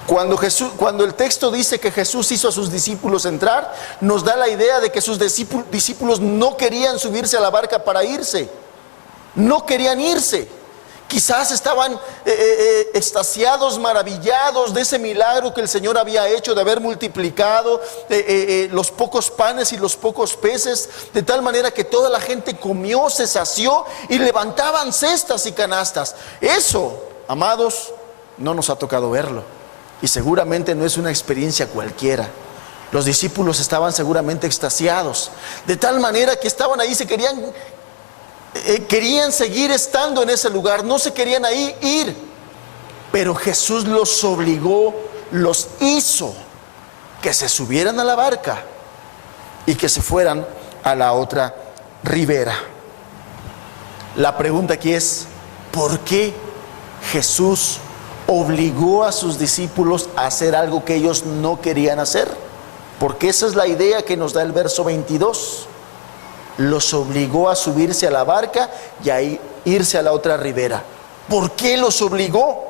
Cuando el texto dice que Jesús hizo a sus discípulos entrar, nos da la idea de que sus discípulos no querían subirse a la barca para irse, no querían irse. Quizás estaban extasiados, maravillados de ese milagro que el Señor había hecho, de haber multiplicado los pocos panes y los pocos peces, de tal manera que toda la gente comió, se sació y levantaban cestas y canastas. Eso, amados, no nos ha tocado verlo, y seguramente no es una experiencia cualquiera. Los discípulos estaban seguramente extasiados, de tal manera que estaban ahí, querían seguir estando en ese lugar, no se querían ahí ir, pero Jesús los obligó, los hizo que se subieran a la barca y que se fueran a la otra ribera. La pregunta aquí es, ¿por qué Jesús obligó a sus discípulos a hacer algo que ellos no querían hacer? Porque esa es la idea que nos da el verso 22. Los obligó a subirse a la barca y a irse a la otra ribera. ¿Por qué los obligó?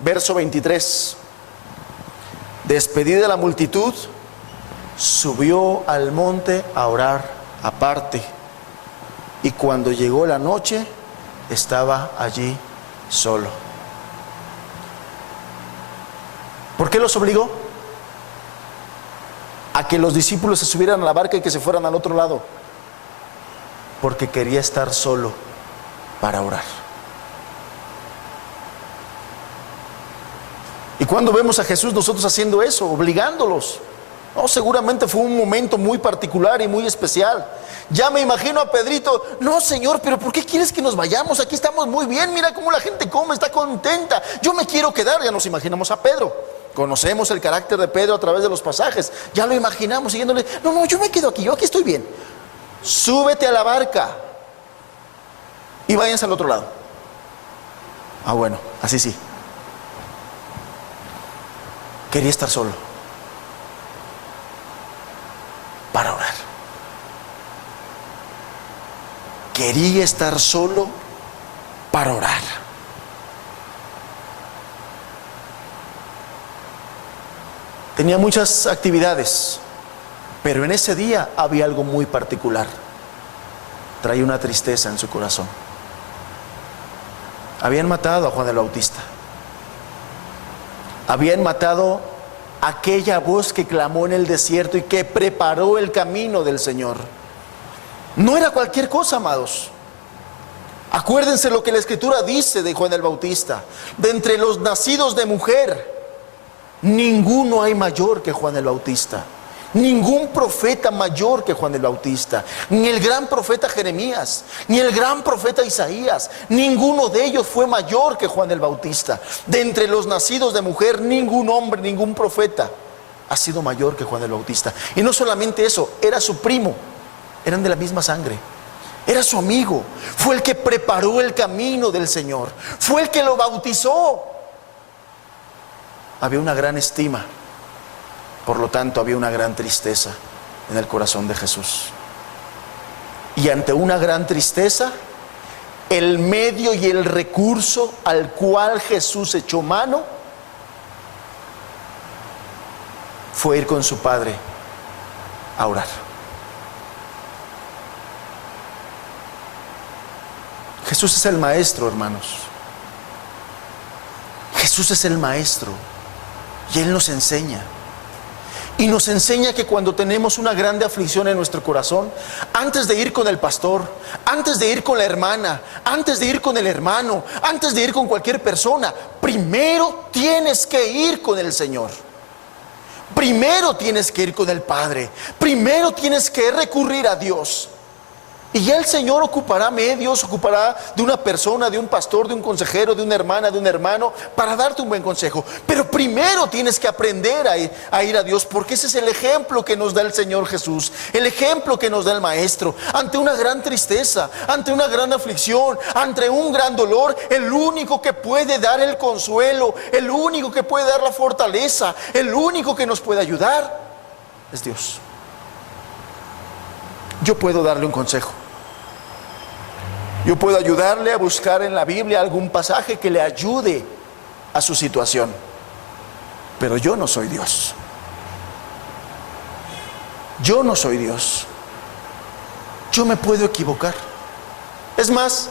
Verso 23. Despedida la multitud, subió al monte a orar aparte. Y cuando llegó la noche, estaba allí solo. ¿Por qué los obligó? A que los discípulos se subieran a la barca y que se fueran al otro lado. Porque quería estar solo para orar. Y cuando vemos a Jesús nosotros haciendo eso, obligándolos, no, seguramente fue un momento muy particular y muy especial. Ya me imagino a Pedrito: no, Señor, pero ¿por qué quieres que nos vayamos? Aquí estamos muy bien, mira cómo la gente come, está contenta, yo me quiero quedar. Ya nos imaginamos a Pedro, conocemos el carácter de Pedro a través de los pasajes, ya lo imaginamos siguiéndole: no, yo me quedo aquí, yo aquí estoy bien. Súbete a la barca y váyanse al otro lado. Ah, bueno, así sí. Quería estar solo para orar. Quería estar solo para orar. Tenía muchas actividades, pero en ese día había algo muy particular. Traía una tristeza en su corazón. Habían matado a Juan el Bautista. Habían matado a aquella voz que clamó en el desierto y que preparó el camino del Señor. No era cualquier cosa, amados. Acuérdense lo que la Escritura dice de Juan el Bautista: de entre los nacidos de mujer, ninguno hay mayor que Juan el Bautista. Ningún profeta mayor que Juan el Bautista, ni el gran profeta Jeremías, ni el gran profeta Isaías, ninguno de ellos fue mayor que Juan el Bautista. De entre los nacidos de mujer, ningún hombre, ningún profeta ha sido mayor que Juan el Bautista. Y no solamente eso, era su primo, eran de la misma sangre, era su amigo, fue el que preparó el camino del Señor, fue el que lo bautizó. Había una gran estima. Por lo tanto, había una gran tristeza en el corazón de Jesús. Y ante una gran tristeza, el medio y el recurso al cual Jesús echó mano fue ir con su Padre a orar. Jesús es el maestro, hermanos. Jesús es el maestro y Él nos enseña. Y nos enseña que cuando tenemos una grande aflicción en nuestro corazón, antes de ir con el pastor, antes de ir con la hermana, antes de ir con el hermano, antes de ir con cualquier persona, primero tienes que ir con el Señor. Primero tienes que ir con el Padre. Primero tienes que recurrir a Dios. Y ya el Señor ocupará medios, ocupará de una persona, de un pastor, de un consejero, de una hermana, de un hermano, para darte un buen consejo. Pero primero tienes que aprender a ir a Dios, porque ese es el ejemplo que nos da el Señor Jesús, el ejemplo que nos da el Maestro. Ante una gran tristeza, ante una gran aflicción, ante un gran dolor, el único que puede dar el consuelo, el único que puede dar la fortaleza, el único que nos puede ayudar, es Dios. Yo puedo darle un consejo. Yo puedo ayudarle a buscar en la Biblia algún pasaje que le ayude a su situación. Pero yo no soy Dios. Yo no soy Dios. Yo me puedo equivocar. Es más,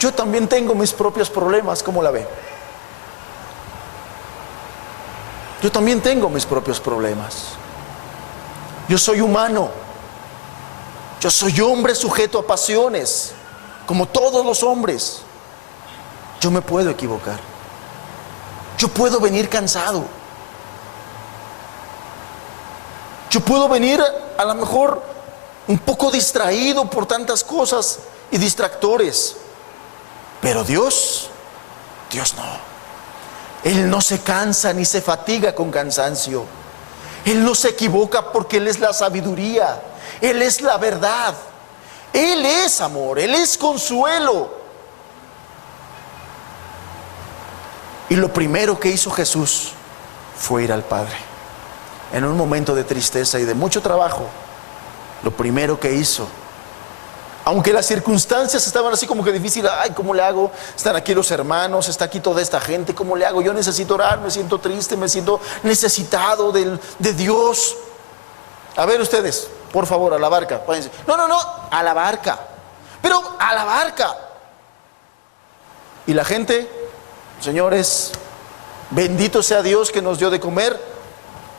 yo también tengo mis propios problemas, ¿cómo la ve? Yo también tengo mis propios problemas. Yo soy humano. Yo soy hombre sujeto a pasiones, como todos los hombres. Yo me puedo equivocar. Yo puedo venir cansado. Yo puedo venir a lo mejor un poco distraído por tantas cosas y distractores. Pero Dios no. Él no se cansa ni se fatiga con cansancio. Él no se equivoca porque Él es la sabiduría. Él es la verdad. Él es amor. Él es consuelo. Y lo primero que hizo Jesús fue ir al Padre. En un momento de tristeza y de mucho trabajo, lo primero que hizo, aunque las circunstancias estaban así como que difíciles, ay, ¿cómo le hago? Están aquí los hermanos, está aquí toda esta gente, ¿cómo le hago? Yo necesito orar, me siento triste, me siento necesitado de Dios. A ver ustedes, por favor, a la barca. No, a la barca. Pero a la barca. Y la gente, señores, bendito sea Dios que nos dio de comer,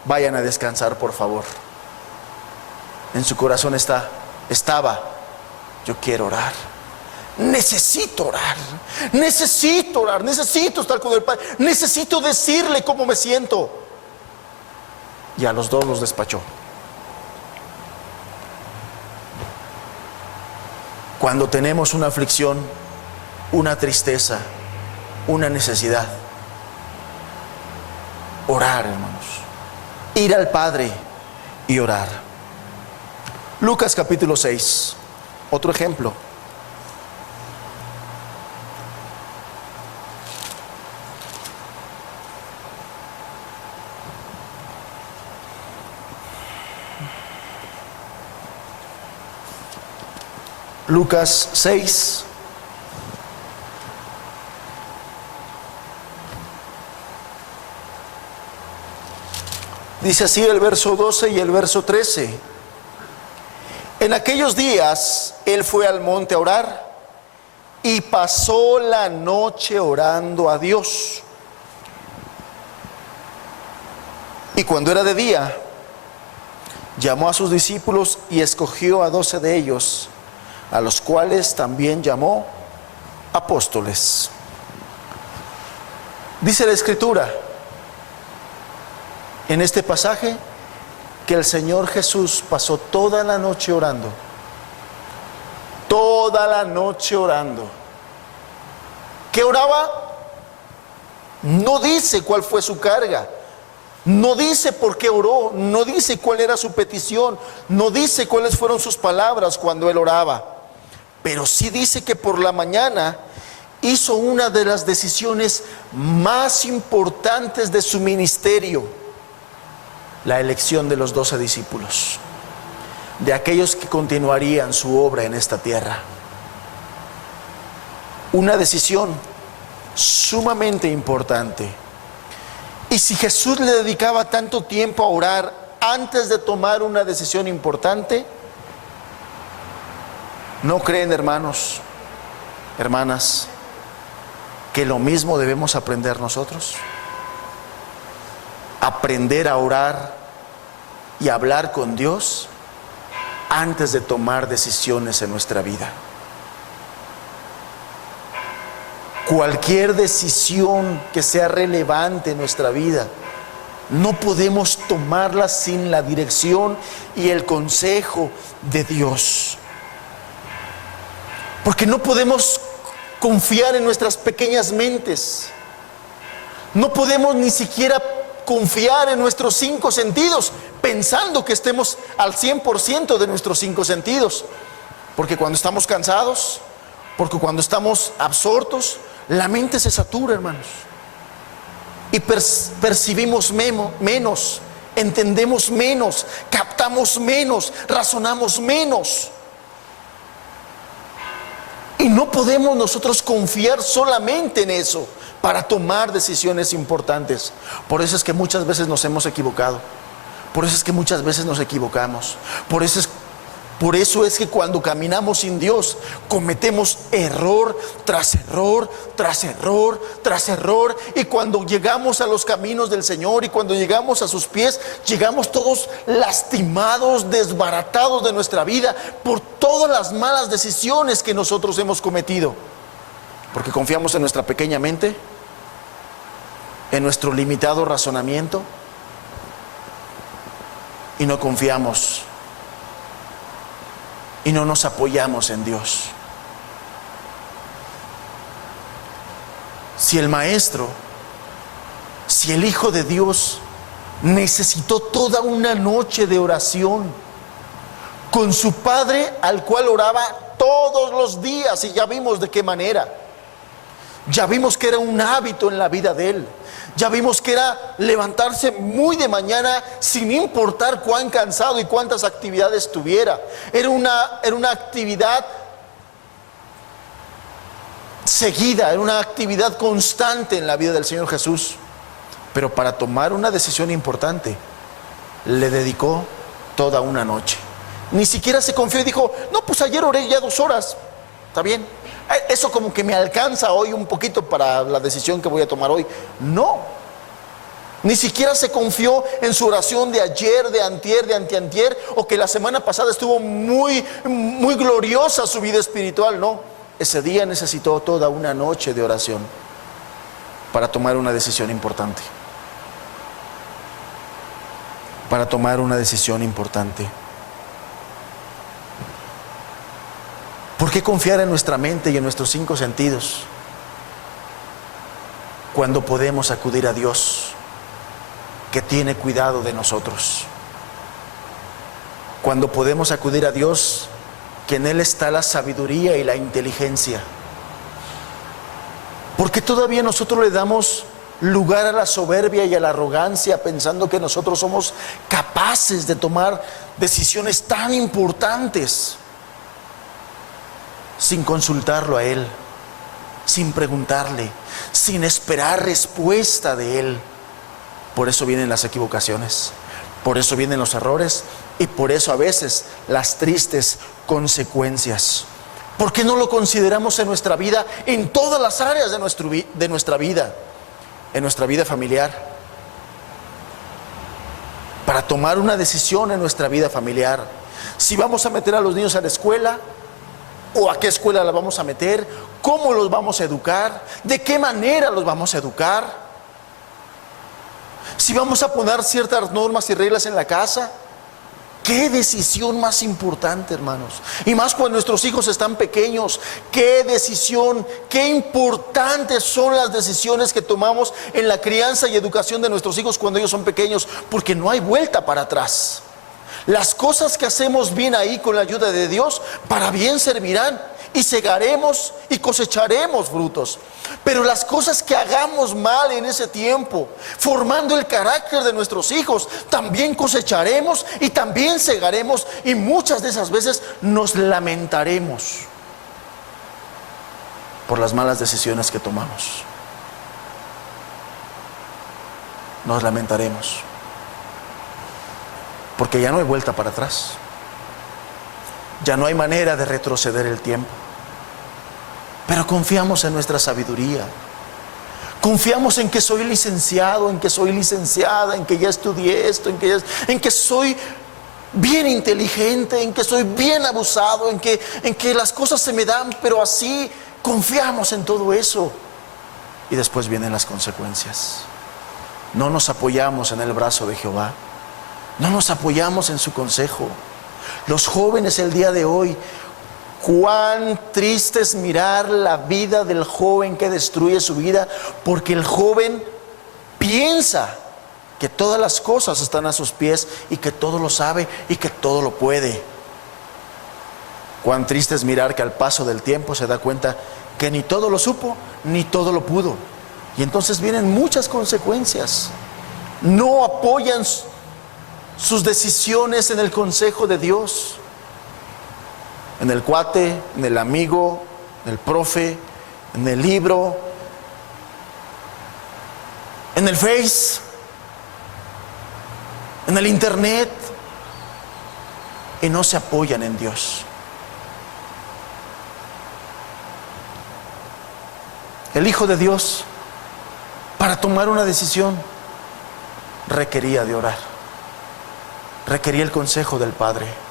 vayan a descansar, por favor. En su corazón estaba, yo quiero orar. Necesito orar. Necesito orar. Necesito estar con el Padre. Necesito decirle cómo me siento. Y a los dos los despachó. Cuando tenemos una aflicción, una tristeza, una necesidad, orar, hermanos. Ir al Padre y orar. Lucas capítulo 6, otro ejemplo. Lucas 6. Dice así el verso 12 y el verso 13. En aquellos días él fue al monte a orar y pasó la noche orando a Dios. Y cuando era de día, llamó a sus discípulos y escogió a 12 de ellos, a los cuales también llamó apóstoles. Dice la Escritura en este pasaje que el Señor Jesús pasó toda la noche orando. Toda la noche orando. ¿Qué oraba? No dice cuál fue su carga. No dice por qué oró. No dice cuál era su petición. No dice cuáles fueron sus palabras cuando él oraba. Pero sí dice que por la mañana hizo una de las decisiones más importantes de su ministerio. La elección de los 12 discípulos, de aquellos que continuarían su obra en esta tierra. Una decisión sumamente importante. Y si Jesús le dedicaba tanto tiempo a orar antes de tomar una decisión importante, ¿no creen, hermanos, hermanas, que lo mismo debemos aprender nosotros? Aprender a orar y hablar con Dios antes de tomar decisiones en nuestra vida. Cualquier decisión que sea relevante en nuestra vida, no podemos tomarla sin la dirección y el consejo de Dios. Porque no podemos confiar en nuestras pequeñas mentes. No podemos ni siquiera confiar en nuestros 5 sentidos, pensando que estemos al 100% de nuestros 5 sentidos. Porque cuando estamos cansados, porque cuando estamos absortos, la mente se satura, hermanos. Y percibimos menos, entendemos menos, captamos menos, razonamos menos. Y no podemos nosotros confiar solamente en eso para tomar decisiones importantes. Por eso es que muchas veces nos hemos equivocado. Por eso es que muchas veces nos equivocamos. Por eso es que cuando caminamos sin Dios, cometemos error tras error, tras error, tras error. Y cuando llegamos a los caminos del Señor y cuando llegamos a sus pies, llegamos todos lastimados, desbaratados de nuestra vida por todas las malas decisiones que nosotros hemos cometido. Porque confiamos en nuestra pequeña mente, en nuestro limitado razonamiento, y no confiamos y no nos apoyamos en Dios. Si el Maestro, si el Hijo de Dios necesitó toda una noche de oración con su Padre, al cual oraba todos los días, y ya vimos de qué manera, ya vimos que era un hábito en la vida de él, ya vimos que era levantarse muy de mañana sin importar cuán cansado y cuántas actividades tuviera. Era una actividad seguida, era una actividad constante en la vida del Señor Jesús. Pero para tomar una decisión importante, le dedicó toda una noche. Ni siquiera se confió y dijo, no, pues ayer oré ya 2 horas, está bien, eso como que me alcanza hoy un poquito para la decisión que voy a tomar hoy. No, ni siquiera se confió en su oración de ayer, de antier, de anteantier, o que la semana pasada estuvo muy gloriosa su vida espiritual. No, ese día necesitó toda una noche de oración para tomar una decisión importante. Para tomar una decisión importante. ¿Por qué confiar en nuestra mente y en nuestros 5 sentidos cuando podemos acudir a Dios, que tiene cuidado de nosotros? Cuando podemos acudir a Dios, que en Él está la sabiduría y la inteligencia. ¿Por qué todavía nosotros le damos lugar a la soberbia y a la arrogancia, pensando que nosotros somos capaces de tomar decisiones tan importantes sin consultarlo a Él, sin preguntarle, sin esperar respuesta de Él? Por eso vienen las equivocaciones, por eso vienen los errores y por eso a veces las tristes consecuencias. ¿Por qué no lo consideramos en nuestra vida, en todas las áreas de nuestra vida? En nuestra vida familiar, para tomar una decisión en nuestra vida familiar. Si vamos a meter a los niños a la escuela, o a qué escuela la vamos a meter, cómo los vamos a educar, de qué manera los vamos a educar, si vamos a poner ciertas normas y reglas en la casa. Qué decisión más importante, hermanos, y más cuando nuestros hijos están pequeños. Qué decisión, qué importantes son las decisiones que tomamos en la crianza y educación de nuestros hijos cuando ellos son pequeños, porque no hay vuelta para atrás. Las cosas que hacemos bien ahí con la ayuda de Dios, para bien servirán, y segaremos y cosecharemos frutos. Pero las cosas que hagamos mal en ese tiempo, formando el carácter de nuestros hijos, también cosecharemos y también segaremos, y muchas de esas veces nos lamentaremos por las malas decisiones que tomamos. Nos lamentaremos, porque ya no hay vuelta para atrás. Ya no hay manera de retroceder el tiempo. Pero confiamos en nuestra sabiduría, Confiamos en que soy licenciado, en que soy licenciada, en que ya estudié esto, en que soy bien inteligente, en que soy bien abusado, en que las cosas se me dan, pero así confiamos en todo eso. Y después vienen las consecuencias. No nos apoyamos en el brazo de Jehová, no nos apoyamos en su consejo. Los jóvenes el día de hoy, cuán triste es mirar la vida del joven que destruye su vida, porque el joven piensa que todas las cosas están a sus pies y que todo lo sabe y que todo lo puede. Cuán triste es mirar que al paso del tiempo se da cuenta que ni todo lo supo ni todo lo pudo, y entonces vienen muchas consecuencias. No apoyan sus decisiones en el consejo de Dios, en el cuate, en el amigo, en el profe, en el libro, en el Face, en el internet, y no se apoyan en Dios. El Hijo de Dios, para tomar una decisión, requería de orar, requería el consejo del Padre.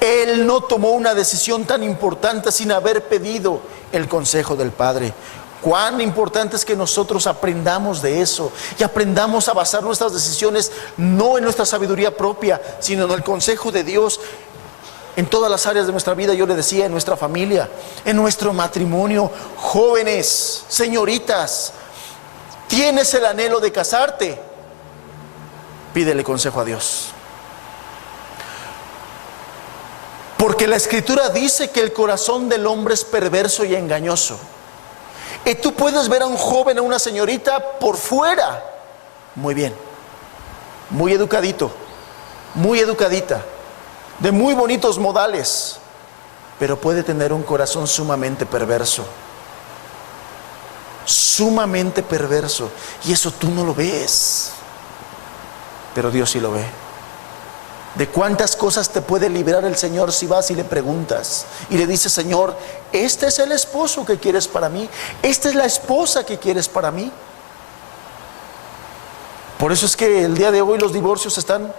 Él no tomó una decisión tan importante sin haber pedido el consejo del Padre. Cuán importante es que nosotros aprendamos de eso y aprendamos a basar nuestras decisiones no en nuestra sabiduría propia, sino en el consejo de Dios. En todas las áreas de nuestra vida, yo le decía, en nuestra familia, en nuestro matrimonio. Jóvenes, señoritas, ¿tienes el anhelo de casarte? Pídele consejo a Dios. Porque la Escritura dice que el corazón del hombre es perverso y engañoso. Y tú puedes ver a un joven, a una señorita por fuera, muy bien, muy educadito, muy educadita, de muy bonitos modales, pero puede tener un corazón sumamente perverso. Sumamente perverso. Y eso tú no lo ves, pero Dios sí lo ve. ¿De cuántas cosas te puede liberar el Señor si vas y le preguntas y le dices: Señor, este es el esposo que quieres para mí, esta es la esposa que quieres para mí? Por eso es que el día de hoy los divorcios están,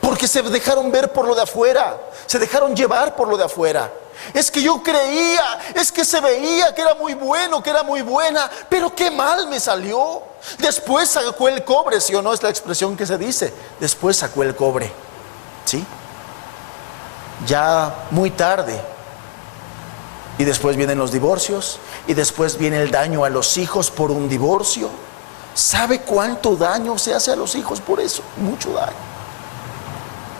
porque se dejaron ver por lo de afuera, se dejaron llevar por lo de afuera. Es que yo creía, es que se veía que era muy bueno, que era muy buena, pero qué mal me salió. Después sacó el cobre, ¿sí o no? Es la expresión que se dice. Después sacó el cobre, ¿sí? Ya muy tarde. Y después vienen los divorcios, y después viene el daño a los hijos por un divorcio. ¿Sabe cuánto daño se hace a los hijos por eso? Mucho daño.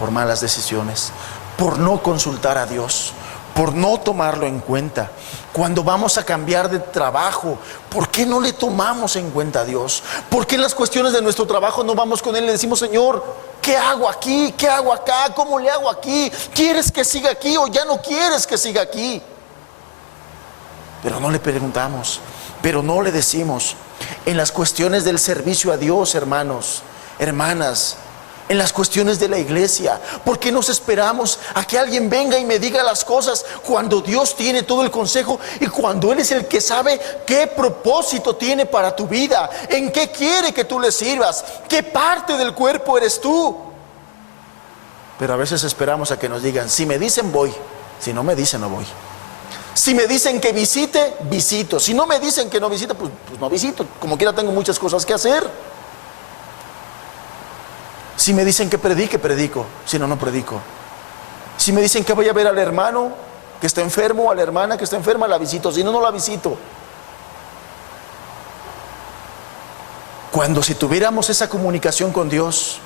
Por malas decisiones, por no consultar a Dios, por no tomarlo en cuenta. Cuando vamos a cambiar de trabajo, ¿por qué no le tomamos en cuenta a Dios? ¿Por qué en las cuestiones de nuestro trabajo no vamos con Él y le decimos: Señor, ¿qué hago aquí? ¿Qué hago acá? ¿Cómo le hago aquí? ¿Quieres que siga aquí o ya no quieres que siga aquí? Pero no le preguntamos, pero no le decimos. En las cuestiones del servicio a Dios, hermanos, hermanas, en las cuestiones de la iglesia, ¿por qué nos esperamos a que alguien venga y me diga las cosas cuando Dios tiene todo el consejo y cuando Él es el que sabe qué propósito tiene para tu vida, en qué quiere que tú le sirvas, qué parte del cuerpo eres tú? Pero a veces esperamos a que nos digan: si me dicen voy, si no me dicen no voy. Si me dicen que visite, visito. Si no me dicen que no visite, pues no visito. Como quiera tengo muchas cosas que hacer. Si me dicen que predique, predico. Si no, no predico. Si me dicen que vaya a ver al hermano que está enfermo, a la hermana que está enferma, la visito. Si no, no la visito. Cuando si tuviéramos esa comunicación con Dios,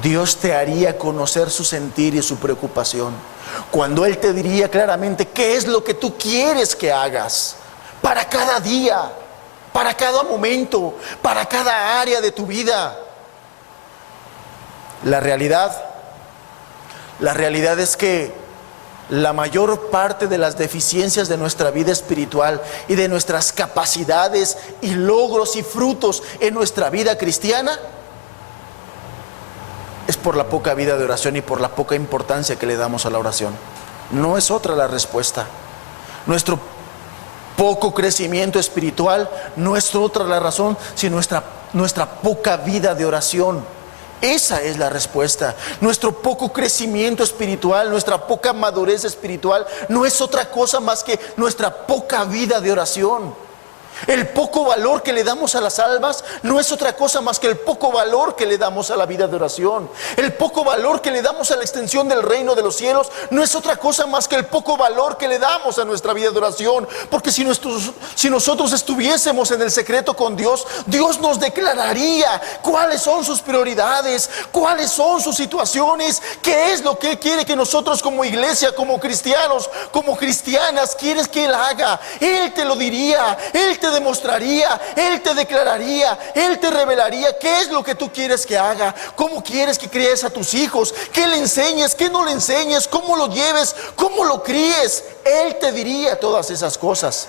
Dios te haría conocer su sentir y su preocupación. Cuando Él te diría claramente qué es lo que tú quieres que hagas para cada día, para cada momento, para cada área de tu vida. La realidad es que la mayor parte de las deficiencias de nuestra vida espiritual y de nuestras capacidades y logros y frutos en nuestra vida cristiana es por la poca vida de oración y por la poca importancia que le damos a la oración. No es otra la respuesta. Nuestro poco crecimiento espiritual no es otra la razón, sino nuestra poca vida de oración. Esa es la respuesta. Nuestro poco crecimiento espiritual, nuestra poca madurez espiritual no es otra cosa más que nuestra poca vida de oración. El poco valor que le damos a las almas no es otra cosa más que el poco valor que le damos a la vida de oración. El poco valor que le damos a la extensión del reino de los cielos no es otra cosa más que el poco valor que le damos a nuestra vida de oración. Porque si nosotros estuviésemos en el secreto con Dios, Dios nos declararía cuáles son sus prioridades, cuáles son sus situaciones, qué es lo que Él quiere que nosotros como iglesia, como cristianos, como cristianas, quieres que Él haga. Él te lo diría, Él te demostraría, Él te declararía, Él te revelaría qué es lo que tú quieres que haga, cómo quieres que críes a tus hijos, qué le enseñes, qué no le enseñes, cómo lo lleves, cómo lo críes. Él te diría todas esas cosas.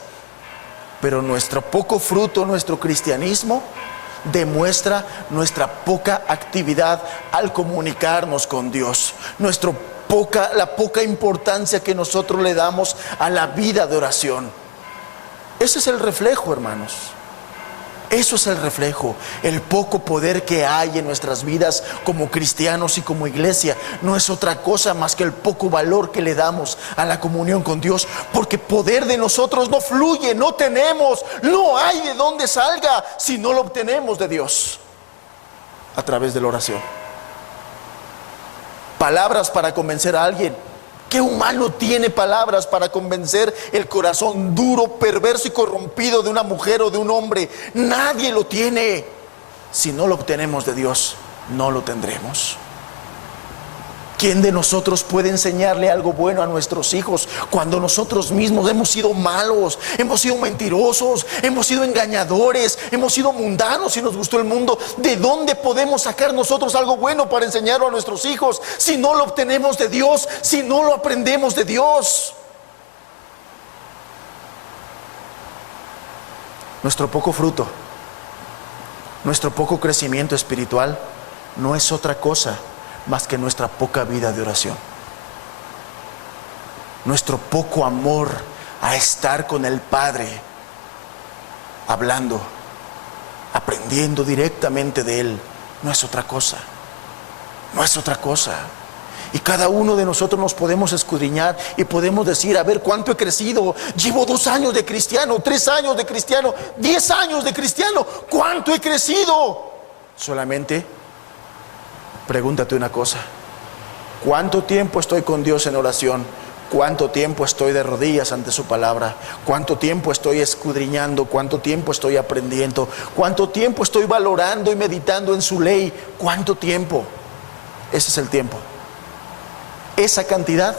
Pero nuestro poco fruto, nuestro cristianismo, demuestra nuestra poca actividad al comunicarnos con Dios, la poca importancia que nosotros le damos a la vida de oración. Ese es el reflejo, hermanos. Eso es el reflejo. El poco poder que hay en nuestras vidas como cristianos y como iglesia no es otra cosa más que el poco valor que le damos a la comunión con Dios. Porque poder de nosotros no fluye, no tenemos, no hay de dónde salga si no lo obtenemos de Dios a través de la oración. Palabras para convencer a alguien. ¿Qué humano tiene palabras para convencer el corazón duro, perverso y corrompido de una mujer o de un hombre? Nadie lo tiene. Si no lo obtenemos de Dios, no lo tendremos. ¿Quién de nosotros puede enseñarle algo bueno a nuestros hijos cuando nosotros mismos hemos sido malos, hemos sido mentirosos, hemos sido engañadores, hemos sido mundanos y nos gustó el mundo? ¿De dónde podemos sacar nosotros algo bueno para enseñarlo a nuestros hijos si no lo obtenemos de Dios, si no lo aprendemos de Dios? Nuestro poco fruto, nuestro poco crecimiento espiritual no es otra cosa más que nuestra poca vida de oración. Nuestro poco amor a estar con el Padre, hablando, aprendiendo directamente de Él, no es otra cosa. No es otra cosa. Y cada uno de nosotros nos podemos escudriñar y podemos decir, a ver cuánto he crecido. Llevo 2 años de cristiano, 3 años de cristiano, 10 años de cristiano. ¿Cuánto he crecido? Solamente pregúntate una cosa: ¿cuánto tiempo estoy con Dios en oración? ¿Cuánto tiempo estoy de rodillas ante su palabra? ¿Cuánto tiempo estoy escudriñando? ¿Cuánto tiempo estoy aprendiendo? ¿Cuánto tiempo estoy valorando y meditando en su ley? ¿Cuánto tiempo? Ese es el tiempo. Esa cantidad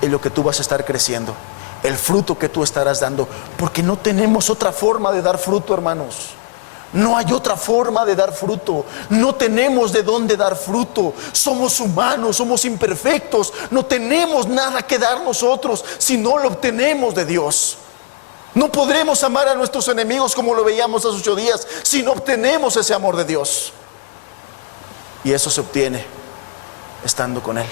es lo que tú vas a estar creciendo, el fruto que tú estarás dando, porque no tenemos otra forma de dar fruto, hermanos. No hay otra forma de dar fruto. No tenemos de dónde dar fruto. Somos humanos, somos imperfectos. No tenemos nada que dar nosotros si no lo obtenemos de Dios. No podremos amar a nuestros enemigos como lo veíamos hace 8 días si no obtenemos ese amor de Dios. Y eso se obtiene estando con Él.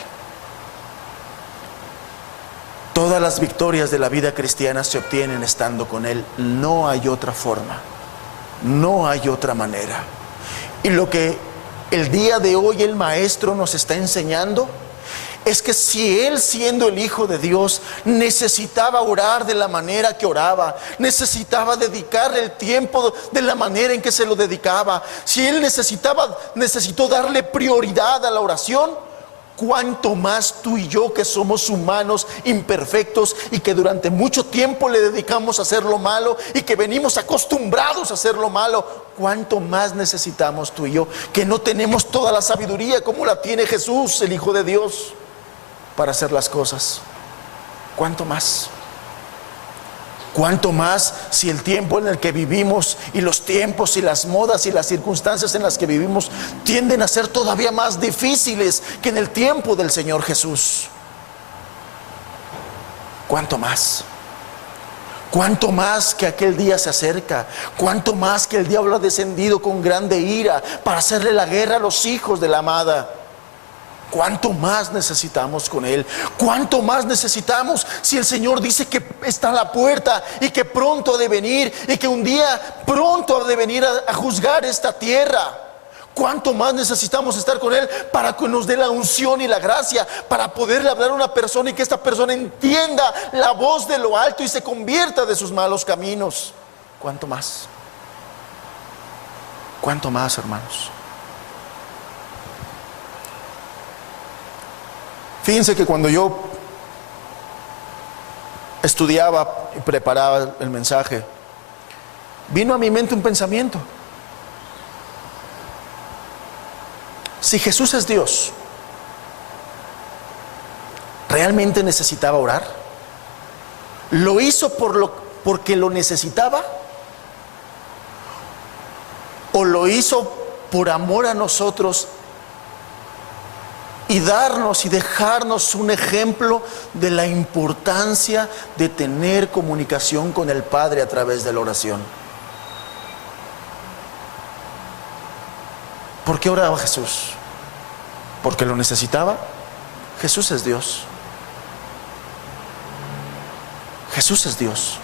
Todas las victorias de la vida cristiana se obtienen estando con Él. No hay otra forma. No hay otra manera. Y lo que el día de hoy el Maestro nos está enseñando es que si Él, siendo el Hijo de Dios, necesitaba orar de la manera que oraba, necesitaba dedicarle el tiempo de la manera en que se lo dedicaba, si Él necesitó darle prioridad a la oración, ¿cuánto más tú y yo, que somos humanos imperfectos y que durante mucho tiempo le dedicamos a hacer lo malo y que venimos acostumbrados a hacer lo malo? ¿Cuánto más necesitamos tú y yo, que no tenemos toda la sabiduría como la tiene Jesús, el Hijo de Dios, para hacer las cosas? ¿Cuánto más? ¿Cuánto más si el tiempo en el que vivimos y los tiempos y las modas y las circunstancias en las que vivimos tienden a ser todavía más difíciles que en el tiempo del Señor Jesús? ¿Cuánto más? ¿Cuánto más que aquel día se acerca? ¿Cuánto más que el diablo ha descendido con grande ira para hacerle la guerra a los hijos de la amada? ¿Cuánto más necesitamos con Él? ¿Cuánto más necesitamos si el Señor dice que está a la puerta y que pronto ha de venir y que un día pronto ha de venir a juzgar esta tierra? ¿Cuánto más necesitamos estar con Él para que nos dé la unción y la gracia para poderle hablar a una persona y que esta persona entienda la voz de lo alto y se convierta de sus malos caminos? ¿Cuánto más? ¿Cuánto más, hermanos? Fíjense que cuando yo estudiaba y preparaba el mensaje, vino a mi mente un pensamiento. Si Jesús es Dios, ¿realmente necesitaba orar? ¿Lo hizo porque lo necesitaba? ¿O lo hizo por amor a nosotros y darnos y dejarnos un ejemplo de la importancia de tener comunicación con el Padre a través de la oración? ¿Por qué oraba Jesús? ¿Porque lo necesitaba? Jesús es Dios. Jesús es Dios.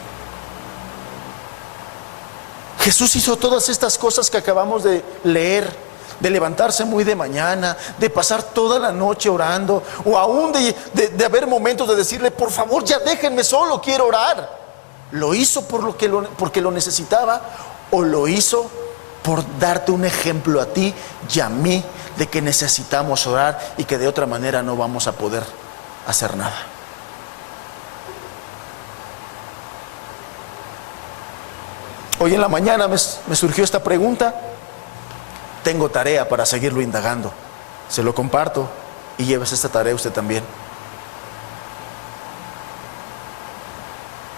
Jesús hizo todas estas cosas que acabamos de leer, de levantarse muy de mañana, de pasar toda la noche orando, o aún de haber momentos de decirle, por favor ya déjenme solo, quiero orar. ¿Lo hizo porque lo necesitaba, o lo hizo por darte un ejemplo a ti y a mí de que necesitamos orar y que de otra manera no vamos a poder hacer nada? Hoy en la mañana me surgió esta pregunta. Tengo tarea para seguirlo indagando. Se lo comparto y lleves esta tarea usted también.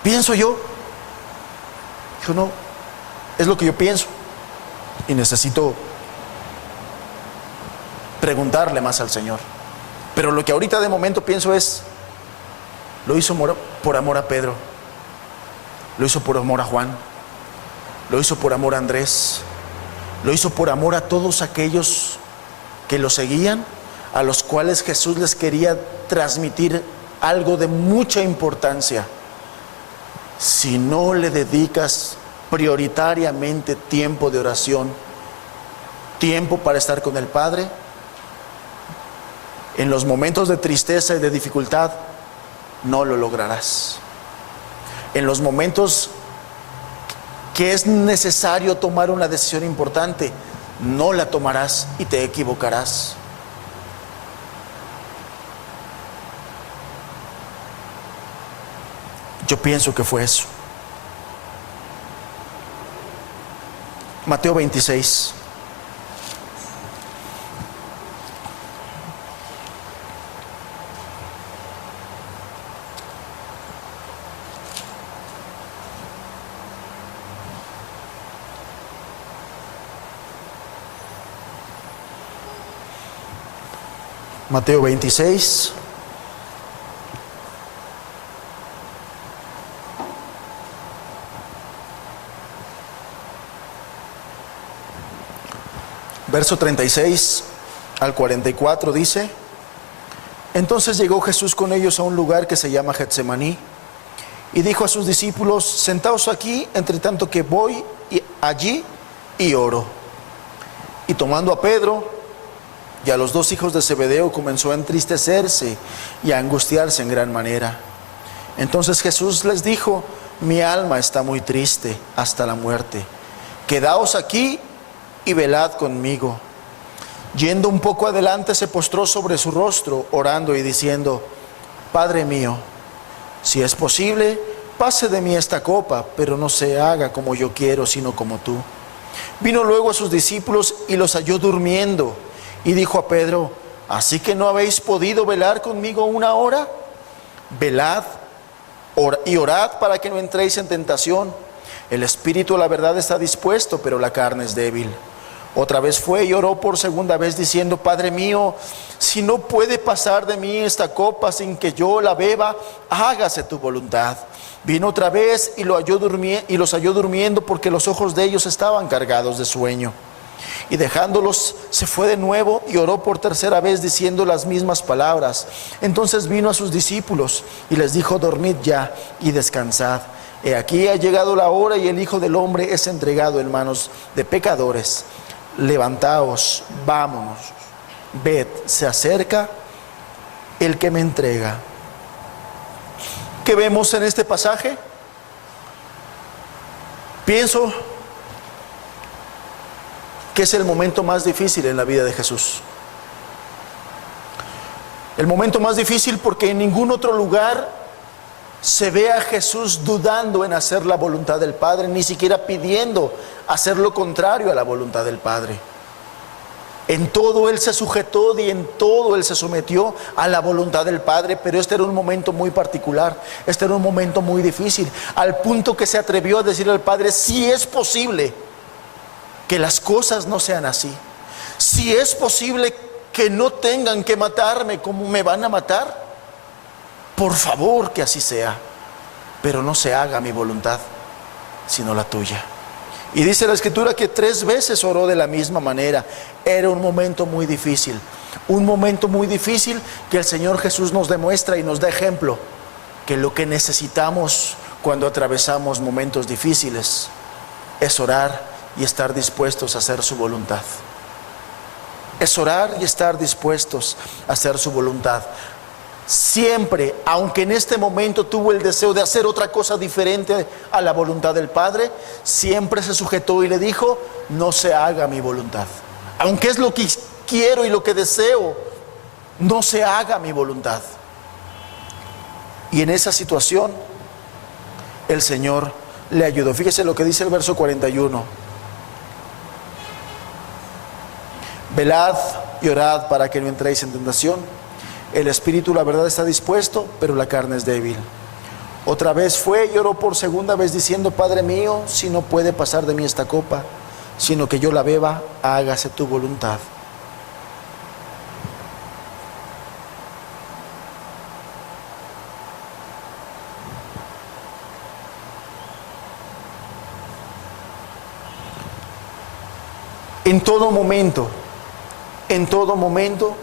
Pienso yo, no, es lo que yo pienso y necesito preguntarle más al Señor. Pero lo que ahorita de momento pienso es, lo hizo por amor a Pedro, lo hizo por amor a Juan, lo hizo por amor a Andrés, lo hizo por amor a todos aquellos que lo seguían, a los cuales Jesús les quería transmitir algo de mucha importancia. Si no le dedicas prioritariamente tiempo de oración, tiempo para estar con el Padre, en los momentos de tristeza y de dificultad, no lo lograrás. En los momentos que es necesario tomar una decisión importante, no la tomarás y te equivocarás. Yo pienso que fue eso. Mateo 26. Mateo 26. Verso 36 al 44 dice: Entonces llegó Jesús con ellos a un lugar que se llama Getsemaní y dijo a sus discípulos: Sentaos aquí, entre tanto que voy allí y oro. Y tomando a Pedro y a los dos hijos de Zebedeo, comenzó a entristecerse y a angustiarse en gran manera. Entonces Jesús les dijo: Mi alma está muy triste hasta la muerte. Quedaos aquí y velad conmigo. Yendo un poco adelante, se postró sobre su rostro, orando y diciendo: Padre mío, si es posible, pase de mí esta copa, pero no se haga como yo quiero, sino como tú. Vino luego a sus discípulos y los halló durmiendo, y dijo a Pedro: ¿Así que no habéis podido velar conmigo una hora? Velad y orad para que no entréis en tentación. El espíritu, la verdad, está dispuesto, pero la carne es débil. Otra vez fue y oró por segunda vez diciendo: Padre mío, si no puede pasar de mí esta copa sin que yo la beba, hágase tu voluntad. Vino otra vez y los halló durmiendo, porque los ojos de ellos estaban cargados de sueño. Y dejándolos, se fue de nuevo y oró por tercera vez diciendo las mismas palabras. Entonces vino a sus discípulos y les dijo: dormid ya y descansad. He aquí ha llegado la hora y el Hijo del Hombre es entregado en manos de pecadores. Levantaos, vámonos. Ved, se acerca el que me entrega. ¿Qué vemos en este pasaje? Pienso que es el momento más difícil en la vida de Jesús. El momento más difícil porque en ningún otro lugar se ve a Jesús dudando en hacer la voluntad del Padre, ni siquiera pidiendo hacer lo contrario a la voluntad del Padre. En todo Él se sujetó y en todo Él se sometió a la voluntad del Padre, pero este era un momento muy particular, este era un momento muy difícil, al punto que se atrevió a decirle al Padre: si es posible que las cosas no sean así, si es posible que no tengan que matarme como me van a matar, por favor que así sea, pero no se haga mi voluntad, sino la tuya. Y dice la Escritura que 3 veces oró de la misma manera. Era un momento muy difícil, un momento muy difícil que el Señor Jesús nos demuestra y nos da ejemplo, que lo que necesitamos cuando atravesamos momentos difíciles es orar y estar dispuestos a hacer su voluntad. Es orar y estar dispuestos a hacer su voluntad. Siempre, aunque en este momento tuvo el deseo de hacer otra cosa diferente a la voluntad del Padre, siempre se sujetó y le dijo: no se haga mi voluntad. Aunque es lo que quiero y lo que deseo, no se haga mi voluntad. Y en esa situación el Señor le ayudó. Fíjese lo que dice el verso 41. Velad y orad para que no entréis en tentación. El espíritu, la verdad, está dispuesto, pero la carne es débil. Otra vez fue y oró por segunda vez diciendo: Padre mío, si no puede pasar de mí esta copa, sino que yo la beba, hágase tu voluntad. En todo momento,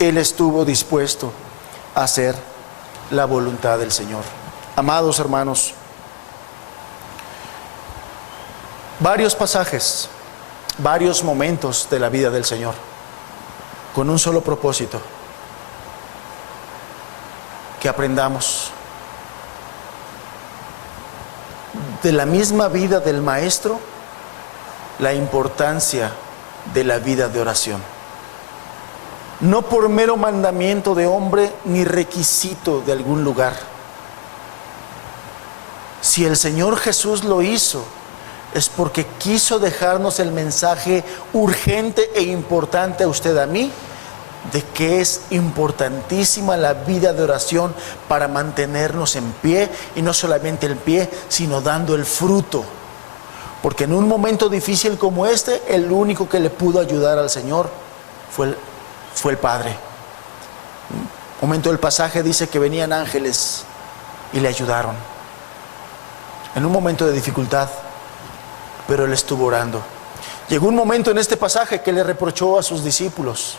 Él estuvo dispuesto a hacer la voluntad del Señor. Amados hermanos, varios pasajes, varios momentos de la vida del Señor, con un solo propósito: que aprendamos de la misma vida del Maestro la importancia de la vida de oración. No por mero mandamiento de hombre ni requisito de algún lugar. Si el Señor Jesús lo hizo, es porque quiso dejarnos el mensaje urgente e importante a usted, a mí, de que es importantísima la vida de oración para mantenernos en pie, y no solamente en pie, sino dando el fruto. Porque en un momento difícil como este, el único que le pudo ayudar al Señor fue el Padre. Un momento del pasaje dice que venían ángeles y le ayudaron en un momento de dificultad, pero Él estuvo orando. Llegó un momento en este pasaje que le reprochó a sus discípulos,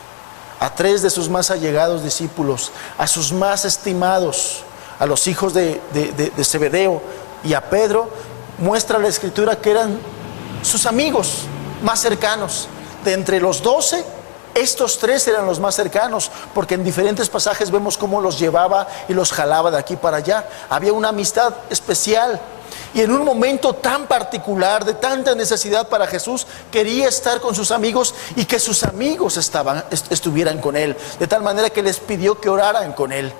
a 3 de sus más allegados discípulos, a sus más estimados, a los hijos de Zebedeo y a Pedro. Muestra la Escritura que eran sus amigos más cercanos. De entre los 12, estos 3 eran los más cercanos, porque en diferentes pasajes vemos cómo los llevaba y los jalaba de aquí para allá. Había una amistad especial, y en un momento tan particular, de tanta necesidad para Jesús, quería estar con sus amigos y que sus amigos estuvieran con Él, de tal manera que les pidió que oraran con Él.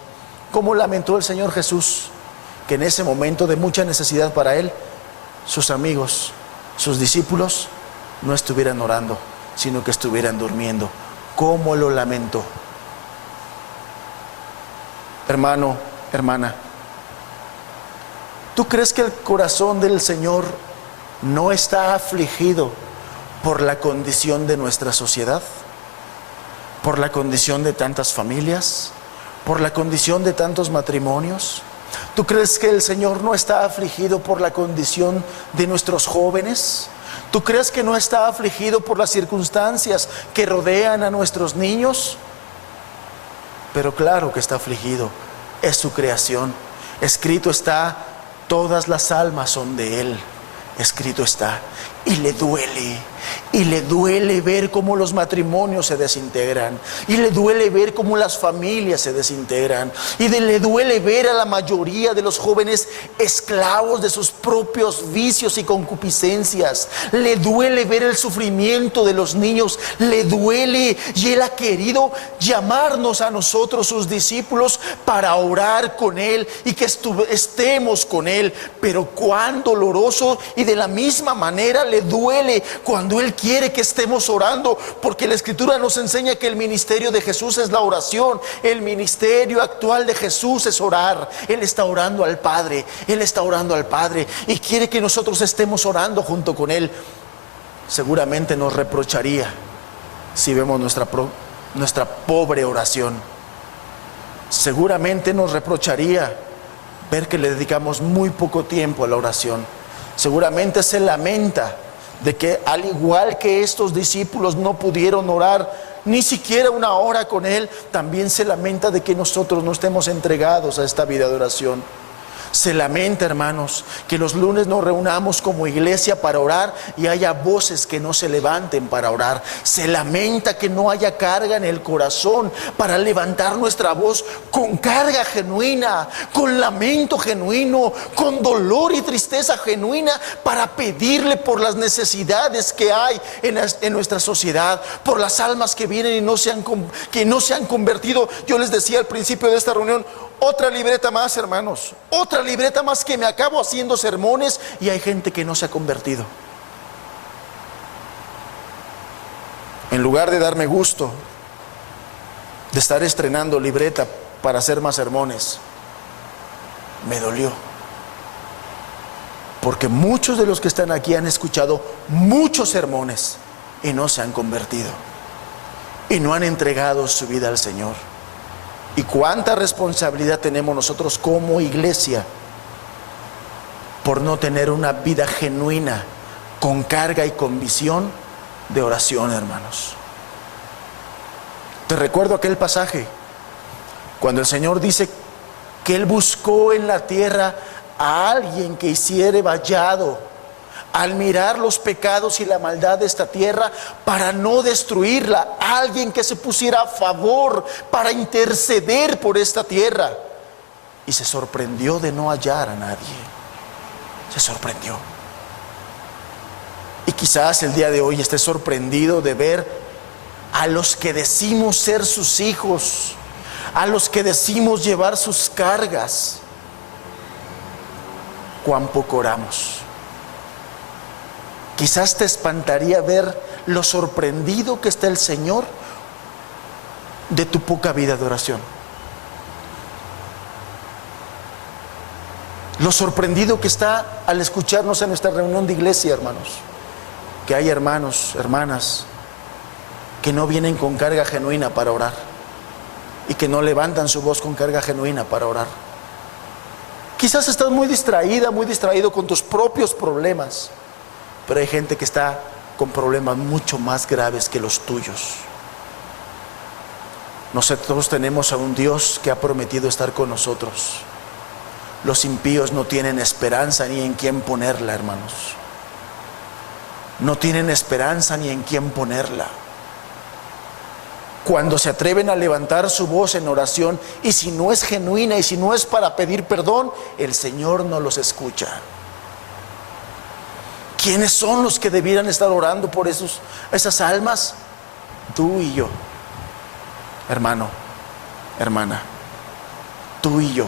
¿Cómo lamentó el Señor Jesús que en ese momento de mucha necesidad para Él, sus amigos, sus discípulos, no estuvieran orando, sino que estuvieran durmiendo? ¿Cómo lo lamentó? Hermano, hermana, ¿tú crees que el corazón del Señor no está afligido por la condición de nuestra sociedad? ¿Por la condición de tantas familias? ¿Por la condición de tantos matrimonios? ¿Tú crees que el Señor no está afligido por la condición de nuestros jóvenes? ¿Tú crees que no está afligido por las circunstancias que rodean a nuestros niños? Pero claro que está afligido, es su creación. Escrito está, todas las almas son de Él. Escrito está, y le duele ver cómo los matrimonios se desintegran, y le duele ver cómo las familias se desintegran, y le duele ver a la mayoría de los jóvenes esclavos de sus propios vicios y concupiscencias. Le duele ver el sufrimiento de los niños, le duele, y Él ha querido llamarnos a nosotros, sus discípulos, para orar con Él y que estemos con Él. Pero cuán doloroso, y de la misma manera le duele cuando Él quiere que estemos orando, porque la Escritura nos enseña que el ministerio de Jesús es la oración. El ministerio actual de Jesús es orar. Él está orando al Padre, Él está orando al Padre y quiere que nosotros estemos orando junto con Él. Seguramente nos reprocharía si vemos nuestra pobre oración. Seguramente nos reprocharía ver que le dedicamos muy poco tiempo a la oración. Seguramente se lamenta de que, al igual que estos discípulos no pudieron orar ni siquiera una hora con Él, también se lamenta de que nosotros no estemos entregados a esta vida de oración. Se lamenta, hermanos, que los lunes nos reunamos como iglesia para orar y haya voces que no se levanten para orar. Se lamenta que no haya carga en el corazón para levantar nuestra voz con carga genuina, con lamento genuino, con dolor y tristeza genuina, para pedirle por las necesidades que hay en nuestra sociedad, por las almas que vienen y que no se han convertido. Yo les decía al principio de esta reunión, otra libreta más, hermanos, otra libreta más que me acabo haciendo sermones y hay gente que no se ha convertido. En lugar de darme gusto de estar estrenando libreta para hacer más sermones, me dolió, porque muchos de los que están aquí han escuchado muchos sermones y no se han convertido y no han entregado su vida al Señor. Y cuánta responsabilidad tenemos nosotros como iglesia por no tener una vida genuina, con carga y con visión de oración, hermanos. Te recuerdo aquel pasaje cuando el Señor dice que Él buscó en la tierra a alguien que hiciera vallado al mirar los pecados y la maldad de esta tierra para no destruirla, alguien que se pusiera a favor para interceder por esta tierra, y se sorprendió de no hallar a nadie. Se sorprendió. Y quizás el día de hoy esté sorprendido de ver a los que decimos ser sus hijos, a los que decimos llevar sus cargas, cuán poco oramos. Quizás te espantaría ver lo sorprendido que está el Señor de tu poca vida de oración. Lo sorprendido que está al escucharnos en nuestra reunión de iglesia, hermanos. Que hay hermanos, hermanas, que no vienen con carga genuina para orar y que no levantan su voz con carga genuina para orar. Quizás estás muy distraída, muy distraído con tus propios problemas. Pero hay gente que está con problemas mucho más graves que los tuyos. Nosotros tenemos a un Dios que ha prometido estar con nosotros. Los impíos no tienen esperanza ni en quién ponerla, hermanos. No tienen esperanza ni en quién ponerla. Cuando se atreven a levantar su voz en oración, y si no es genuina y si no es para pedir perdón, el Señor no los escucha. ¿Quiénes son los que debieran estar orando por esas almas? Tú y yo, hermano, hermana, tú y yo.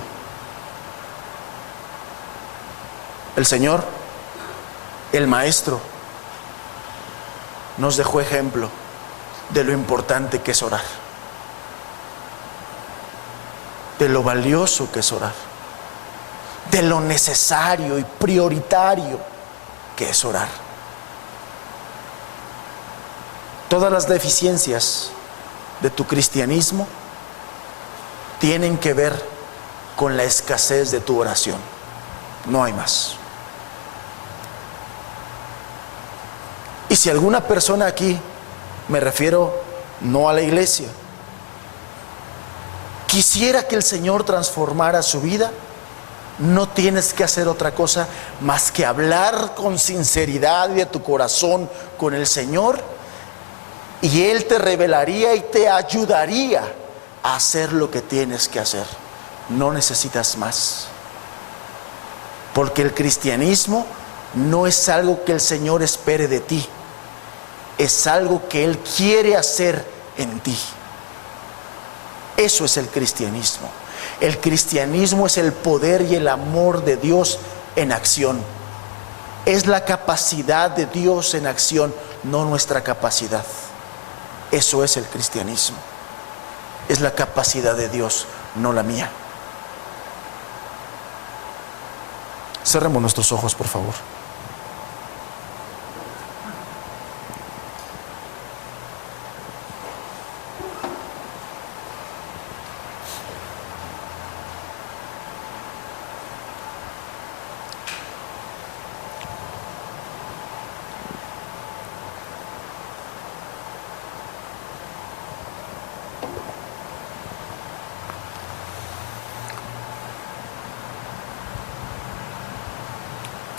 El Señor, el Maestro, nos dejó ejemplo de lo importante que es orar, de lo valioso que es orar, de lo necesario y prioritario que es orar. Todas las deficiencias de tu cristianismo tienen que ver con la escasez de tu oración. No hay más. Y si alguna persona aquí, me refiero no a la iglesia, quisiera que el Señor transformara su vida, no tienes que hacer otra cosa más que hablar con sinceridad y de tu corazón con el Señor, y Él te revelaría y te ayudaría a hacer lo que tienes que hacer. No necesitas más, porque el cristianismo no es algo que el Señor espere de ti, es algo que Él quiere hacer en ti. Eso es el cristianismo. El cristianismo es el poder y el amor de Dios en acción. Es la capacidad de Dios en acción, no nuestra capacidad. Eso es el cristianismo. Es la capacidad de Dios, no la mía. Cerremos nuestros ojos, por favor.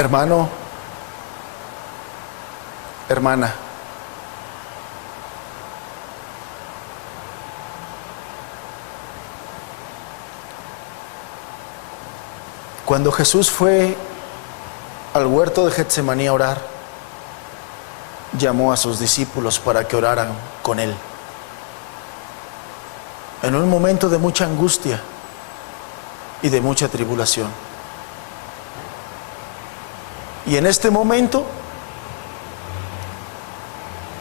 Hermano, hermana, cuando Jesús fue al huerto de Getsemaní a orar, llamó a sus discípulos para que oraran con Él. En un momento de mucha angustia y de mucha tribulación. Y en este momento,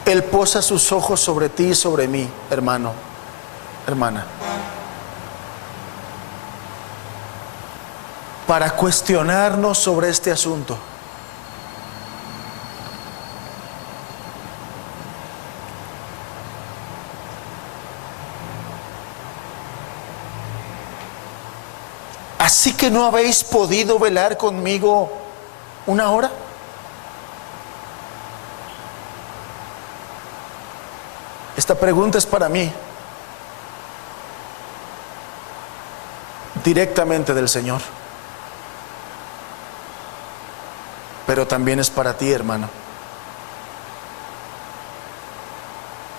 Él posa sus ojos sobre ti y sobre mí, hermano, hermana, para cuestionarnos sobre este asunto. ¿Así que no habéis podido velar conmigo una hora? Esta pregunta es para mí, directamente del Señor, pero también es para ti, hermano,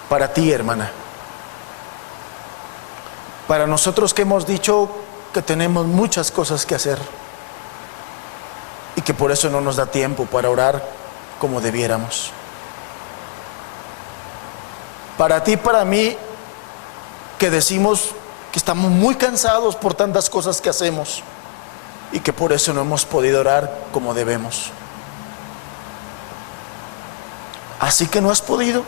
para ti, hermana, para nosotros que hemos dicho que tenemos muchas cosas que hacer y que por eso no nos da tiempo para orar como debiéramos. Para ti, para mí, que decimos que estamos muy cansados por tantas cosas que hacemos y que por eso no hemos podido orar como debemos. Así que no has podido.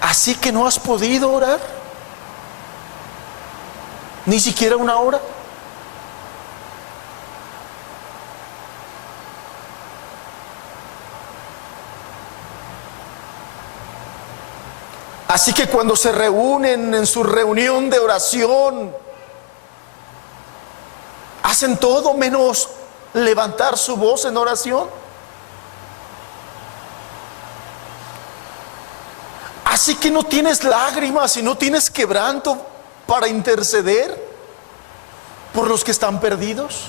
Así que no has podido orar. Ni siquiera una hora. Así que cuando se reúnen en su reunión de oración, hacen todo menos levantar su voz en oración. Así que no tienes lágrimas y no tienes quebranto para interceder por los que están perdidos.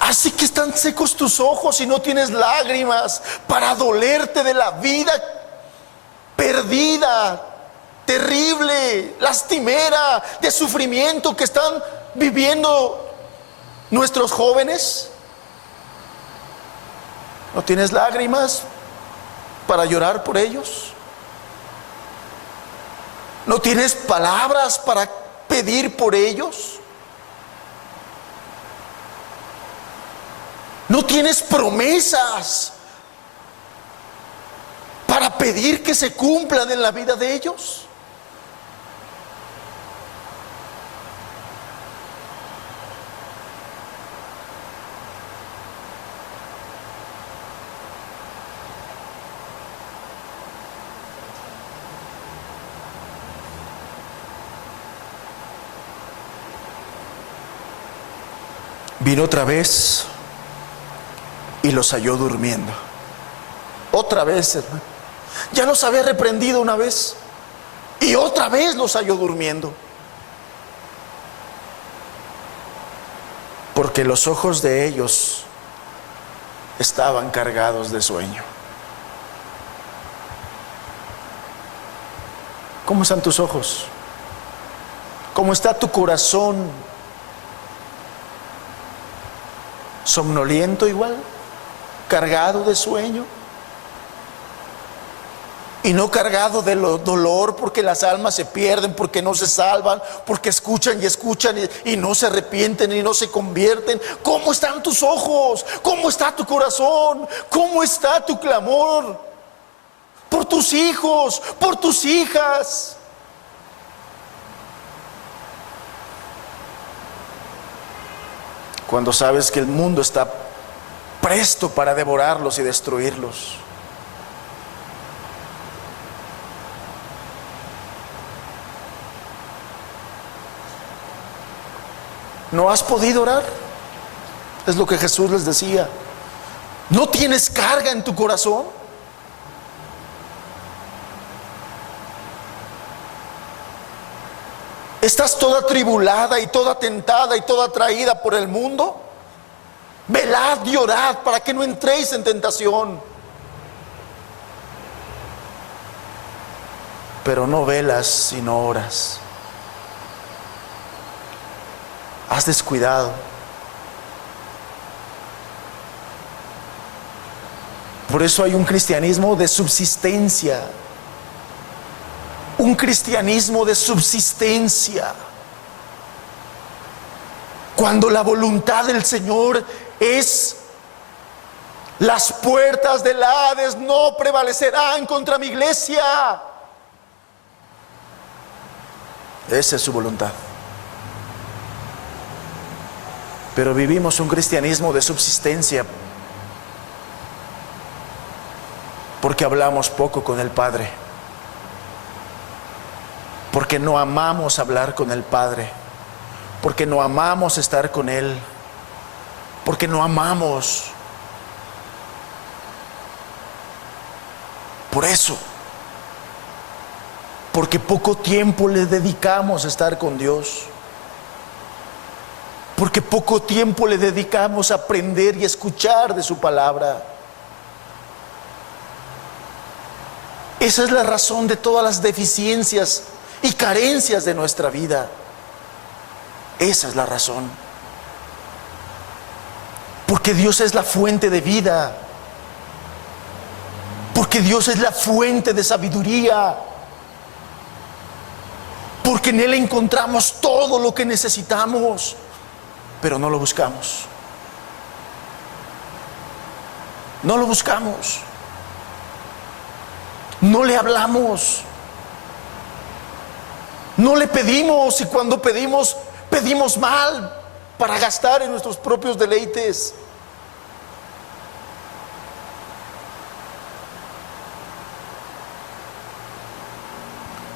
Así que están secos tus ojos y no tienes lágrimas para dolerte de la vida perdida, terrible, lastimera, de sufrimiento que están viviendo nuestros jóvenes. ¿No tienes lágrimas para llorar por ellos? ¿No tienes palabras para pedir por ellos? ¿No tienes promesas para pedir que se cumplan en la vida de ellos? Vino otra vez y los halló durmiendo. Otra vez, hermano. Ya los había reprendido una vez y otra vez los halló durmiendo. Porque los ojos de ellos estaban cargados de sueño. ¿Cómo están tus ojos? ¿Cómo está tu corazón? ¿Somnoliento igual? ¿Cargado de sueño? Y no cargado de dolor porque las almas se pierden, porque no se salvan, porque escuchan y escuchan y no se arrepienten y no se convierten. ¿Cómo están tus ojos? ¿Cómo está tu corazón? ¿Cómo está tu clamor? Por tus hijos, por tus hijas. Cuando sabes que el mundo está presto para devorarlos y destruirlos. ¿No has podido orar? Es lo que Jesús les decía. ¿No tienes carga en tu corazón? ¿Estás toda tribulada y toda tentada y toda atraída por el mundo? Velad y orad para que no entréis en tentación. Pero no velas sino oras. Has descuidado. Por eso hay un cristianismo de subsistencia. Un cristianismo de subsistencia. Cuando la voluntad del Señor es: las puertas del Hades no prevalecerán contra mi iglesia. Esa es su voluntad. Pero vivimos un cristianismo de subsistencia porque hablamos poco con el Padre, porque no amamos hablar con el Padre, porque no amamos estar con Él, porque no amamos. Por eso, porque poco tiempo le dedicamos a estar con Dios, porque poco tiempo le dedicamos a aprender y escuchar de su palabra. Esa es la razón de todas las deficiencias y carencias de nuestra vida. Esa es la razón. Porque Dios es la fuente de vida. Porque Dios es la fuente de sabiduría. Porque en Él encontramos todo lo que necesitamos. Pero no lo buscamos. No lo buscamos. No le hablamos. No le pedimos, y cuando pedimos, pedimos mal para gastar en nuestros propios deleites.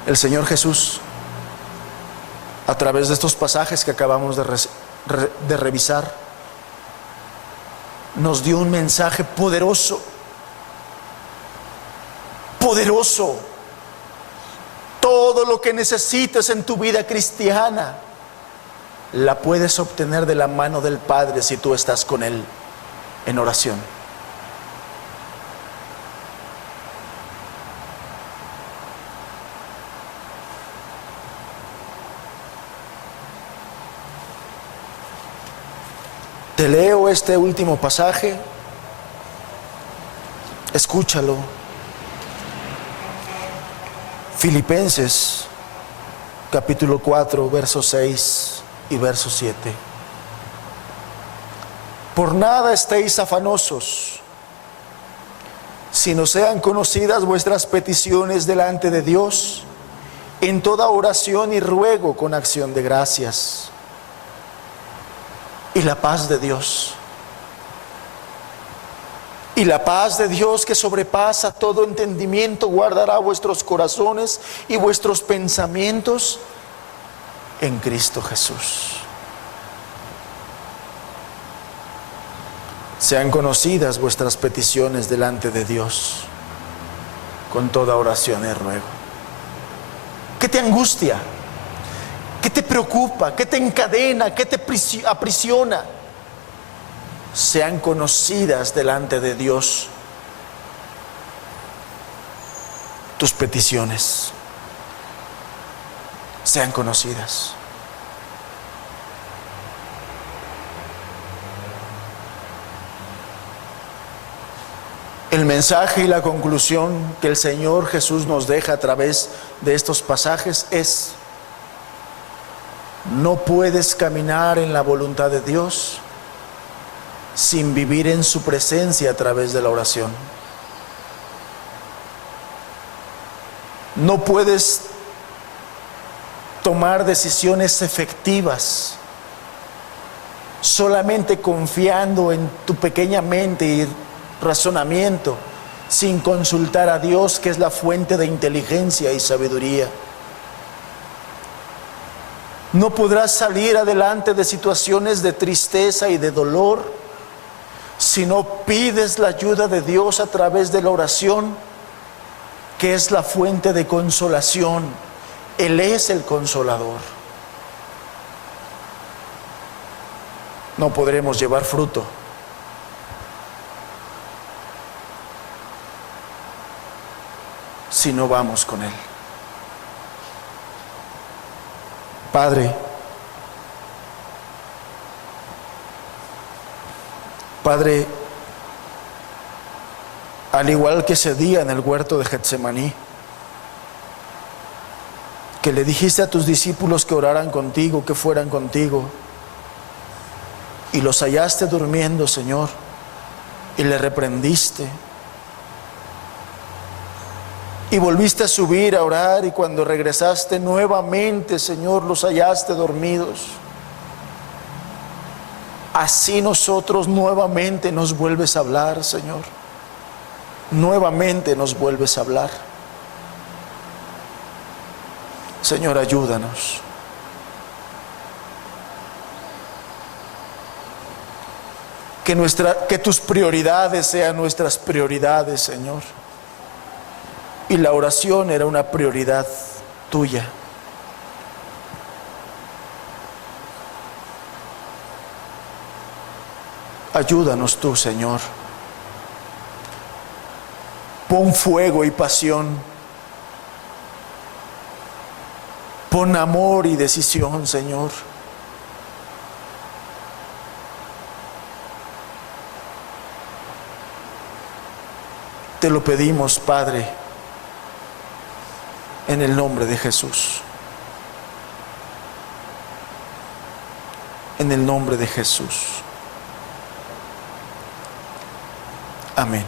El Señor Jesús, a través de estos pasajes que acabamos de revisar, nos dio un mensaje poderoso. Poderoso. Todo lo que necesites en tu vida cristiana la puedes obtener de la mano del Padre si tú estás con Él en oración. Te leo este último pasaje. Escúchalo. Filipenses capítulo 4, versos 6 y verso 7. Por nada estéis afanosos, sino sean conocidas vuestras peticiones delante de Dios en toda oración y ruego con acción de gracias. Y la paz de Dios, y la paz de Dios que sobrepasa todo entendimiento, guardará vuestros corazones y vuestros pensamientos en Cristo Jesús. Sean conocidas vuestras peticiones delante de Dios con toda oración y ruego. ¿Qué te angustia? ¿Qué te preocupa? ¿Qué te encadena? ¿Qué te aprisiona? Sean conocidas delante de Dios tus peticiones. Sean conocidas. El mensaje y la conclusión que el Señor Jesús nos deja a través de estos pasajes es: no puedes caminar en la voluntad de Dios sin vivir en su presencia a través de la oración. No puedes tomar decisiones efectivas solamente confiando en tu pequeña mente y razonamiento, sin consultar a Dios, que es la fuente de inteligencia y sabiduría. No podrás salir adelante de situaciones de tristeza y de dolor si no pides la ayuda de Dios a través de la oración, que es la fuente de consolación. Él es el consolador. No podremos llevar fruto si no vamos con Él. Padre, al igual que ese día en el huerto de Getsemaní, que le dijiste a tus discípulos que oraran contigo, que fueran contigo, y los hallaste durmiendo, Señor, y le reprendiste, y volviste a subir a orar, y cuando regresaste nuevamente, Señor, los hallaste dormidos. Así nosotros nuevamente nos vuelves a hablar, Señor. Nuevamente nos vuelves a hablar. Señor, ayúdanos. Que tus prioridades sean nuestras prioridades, Señor. Y la oración era una prioridad tuya. Ayúdanos tú, Señor. Pon fuego y pasión. Pon amor y decisión, Señor. Te lo pedimos, Padre, en el nombre de Jesús. En el nombre de Jesús. Amén.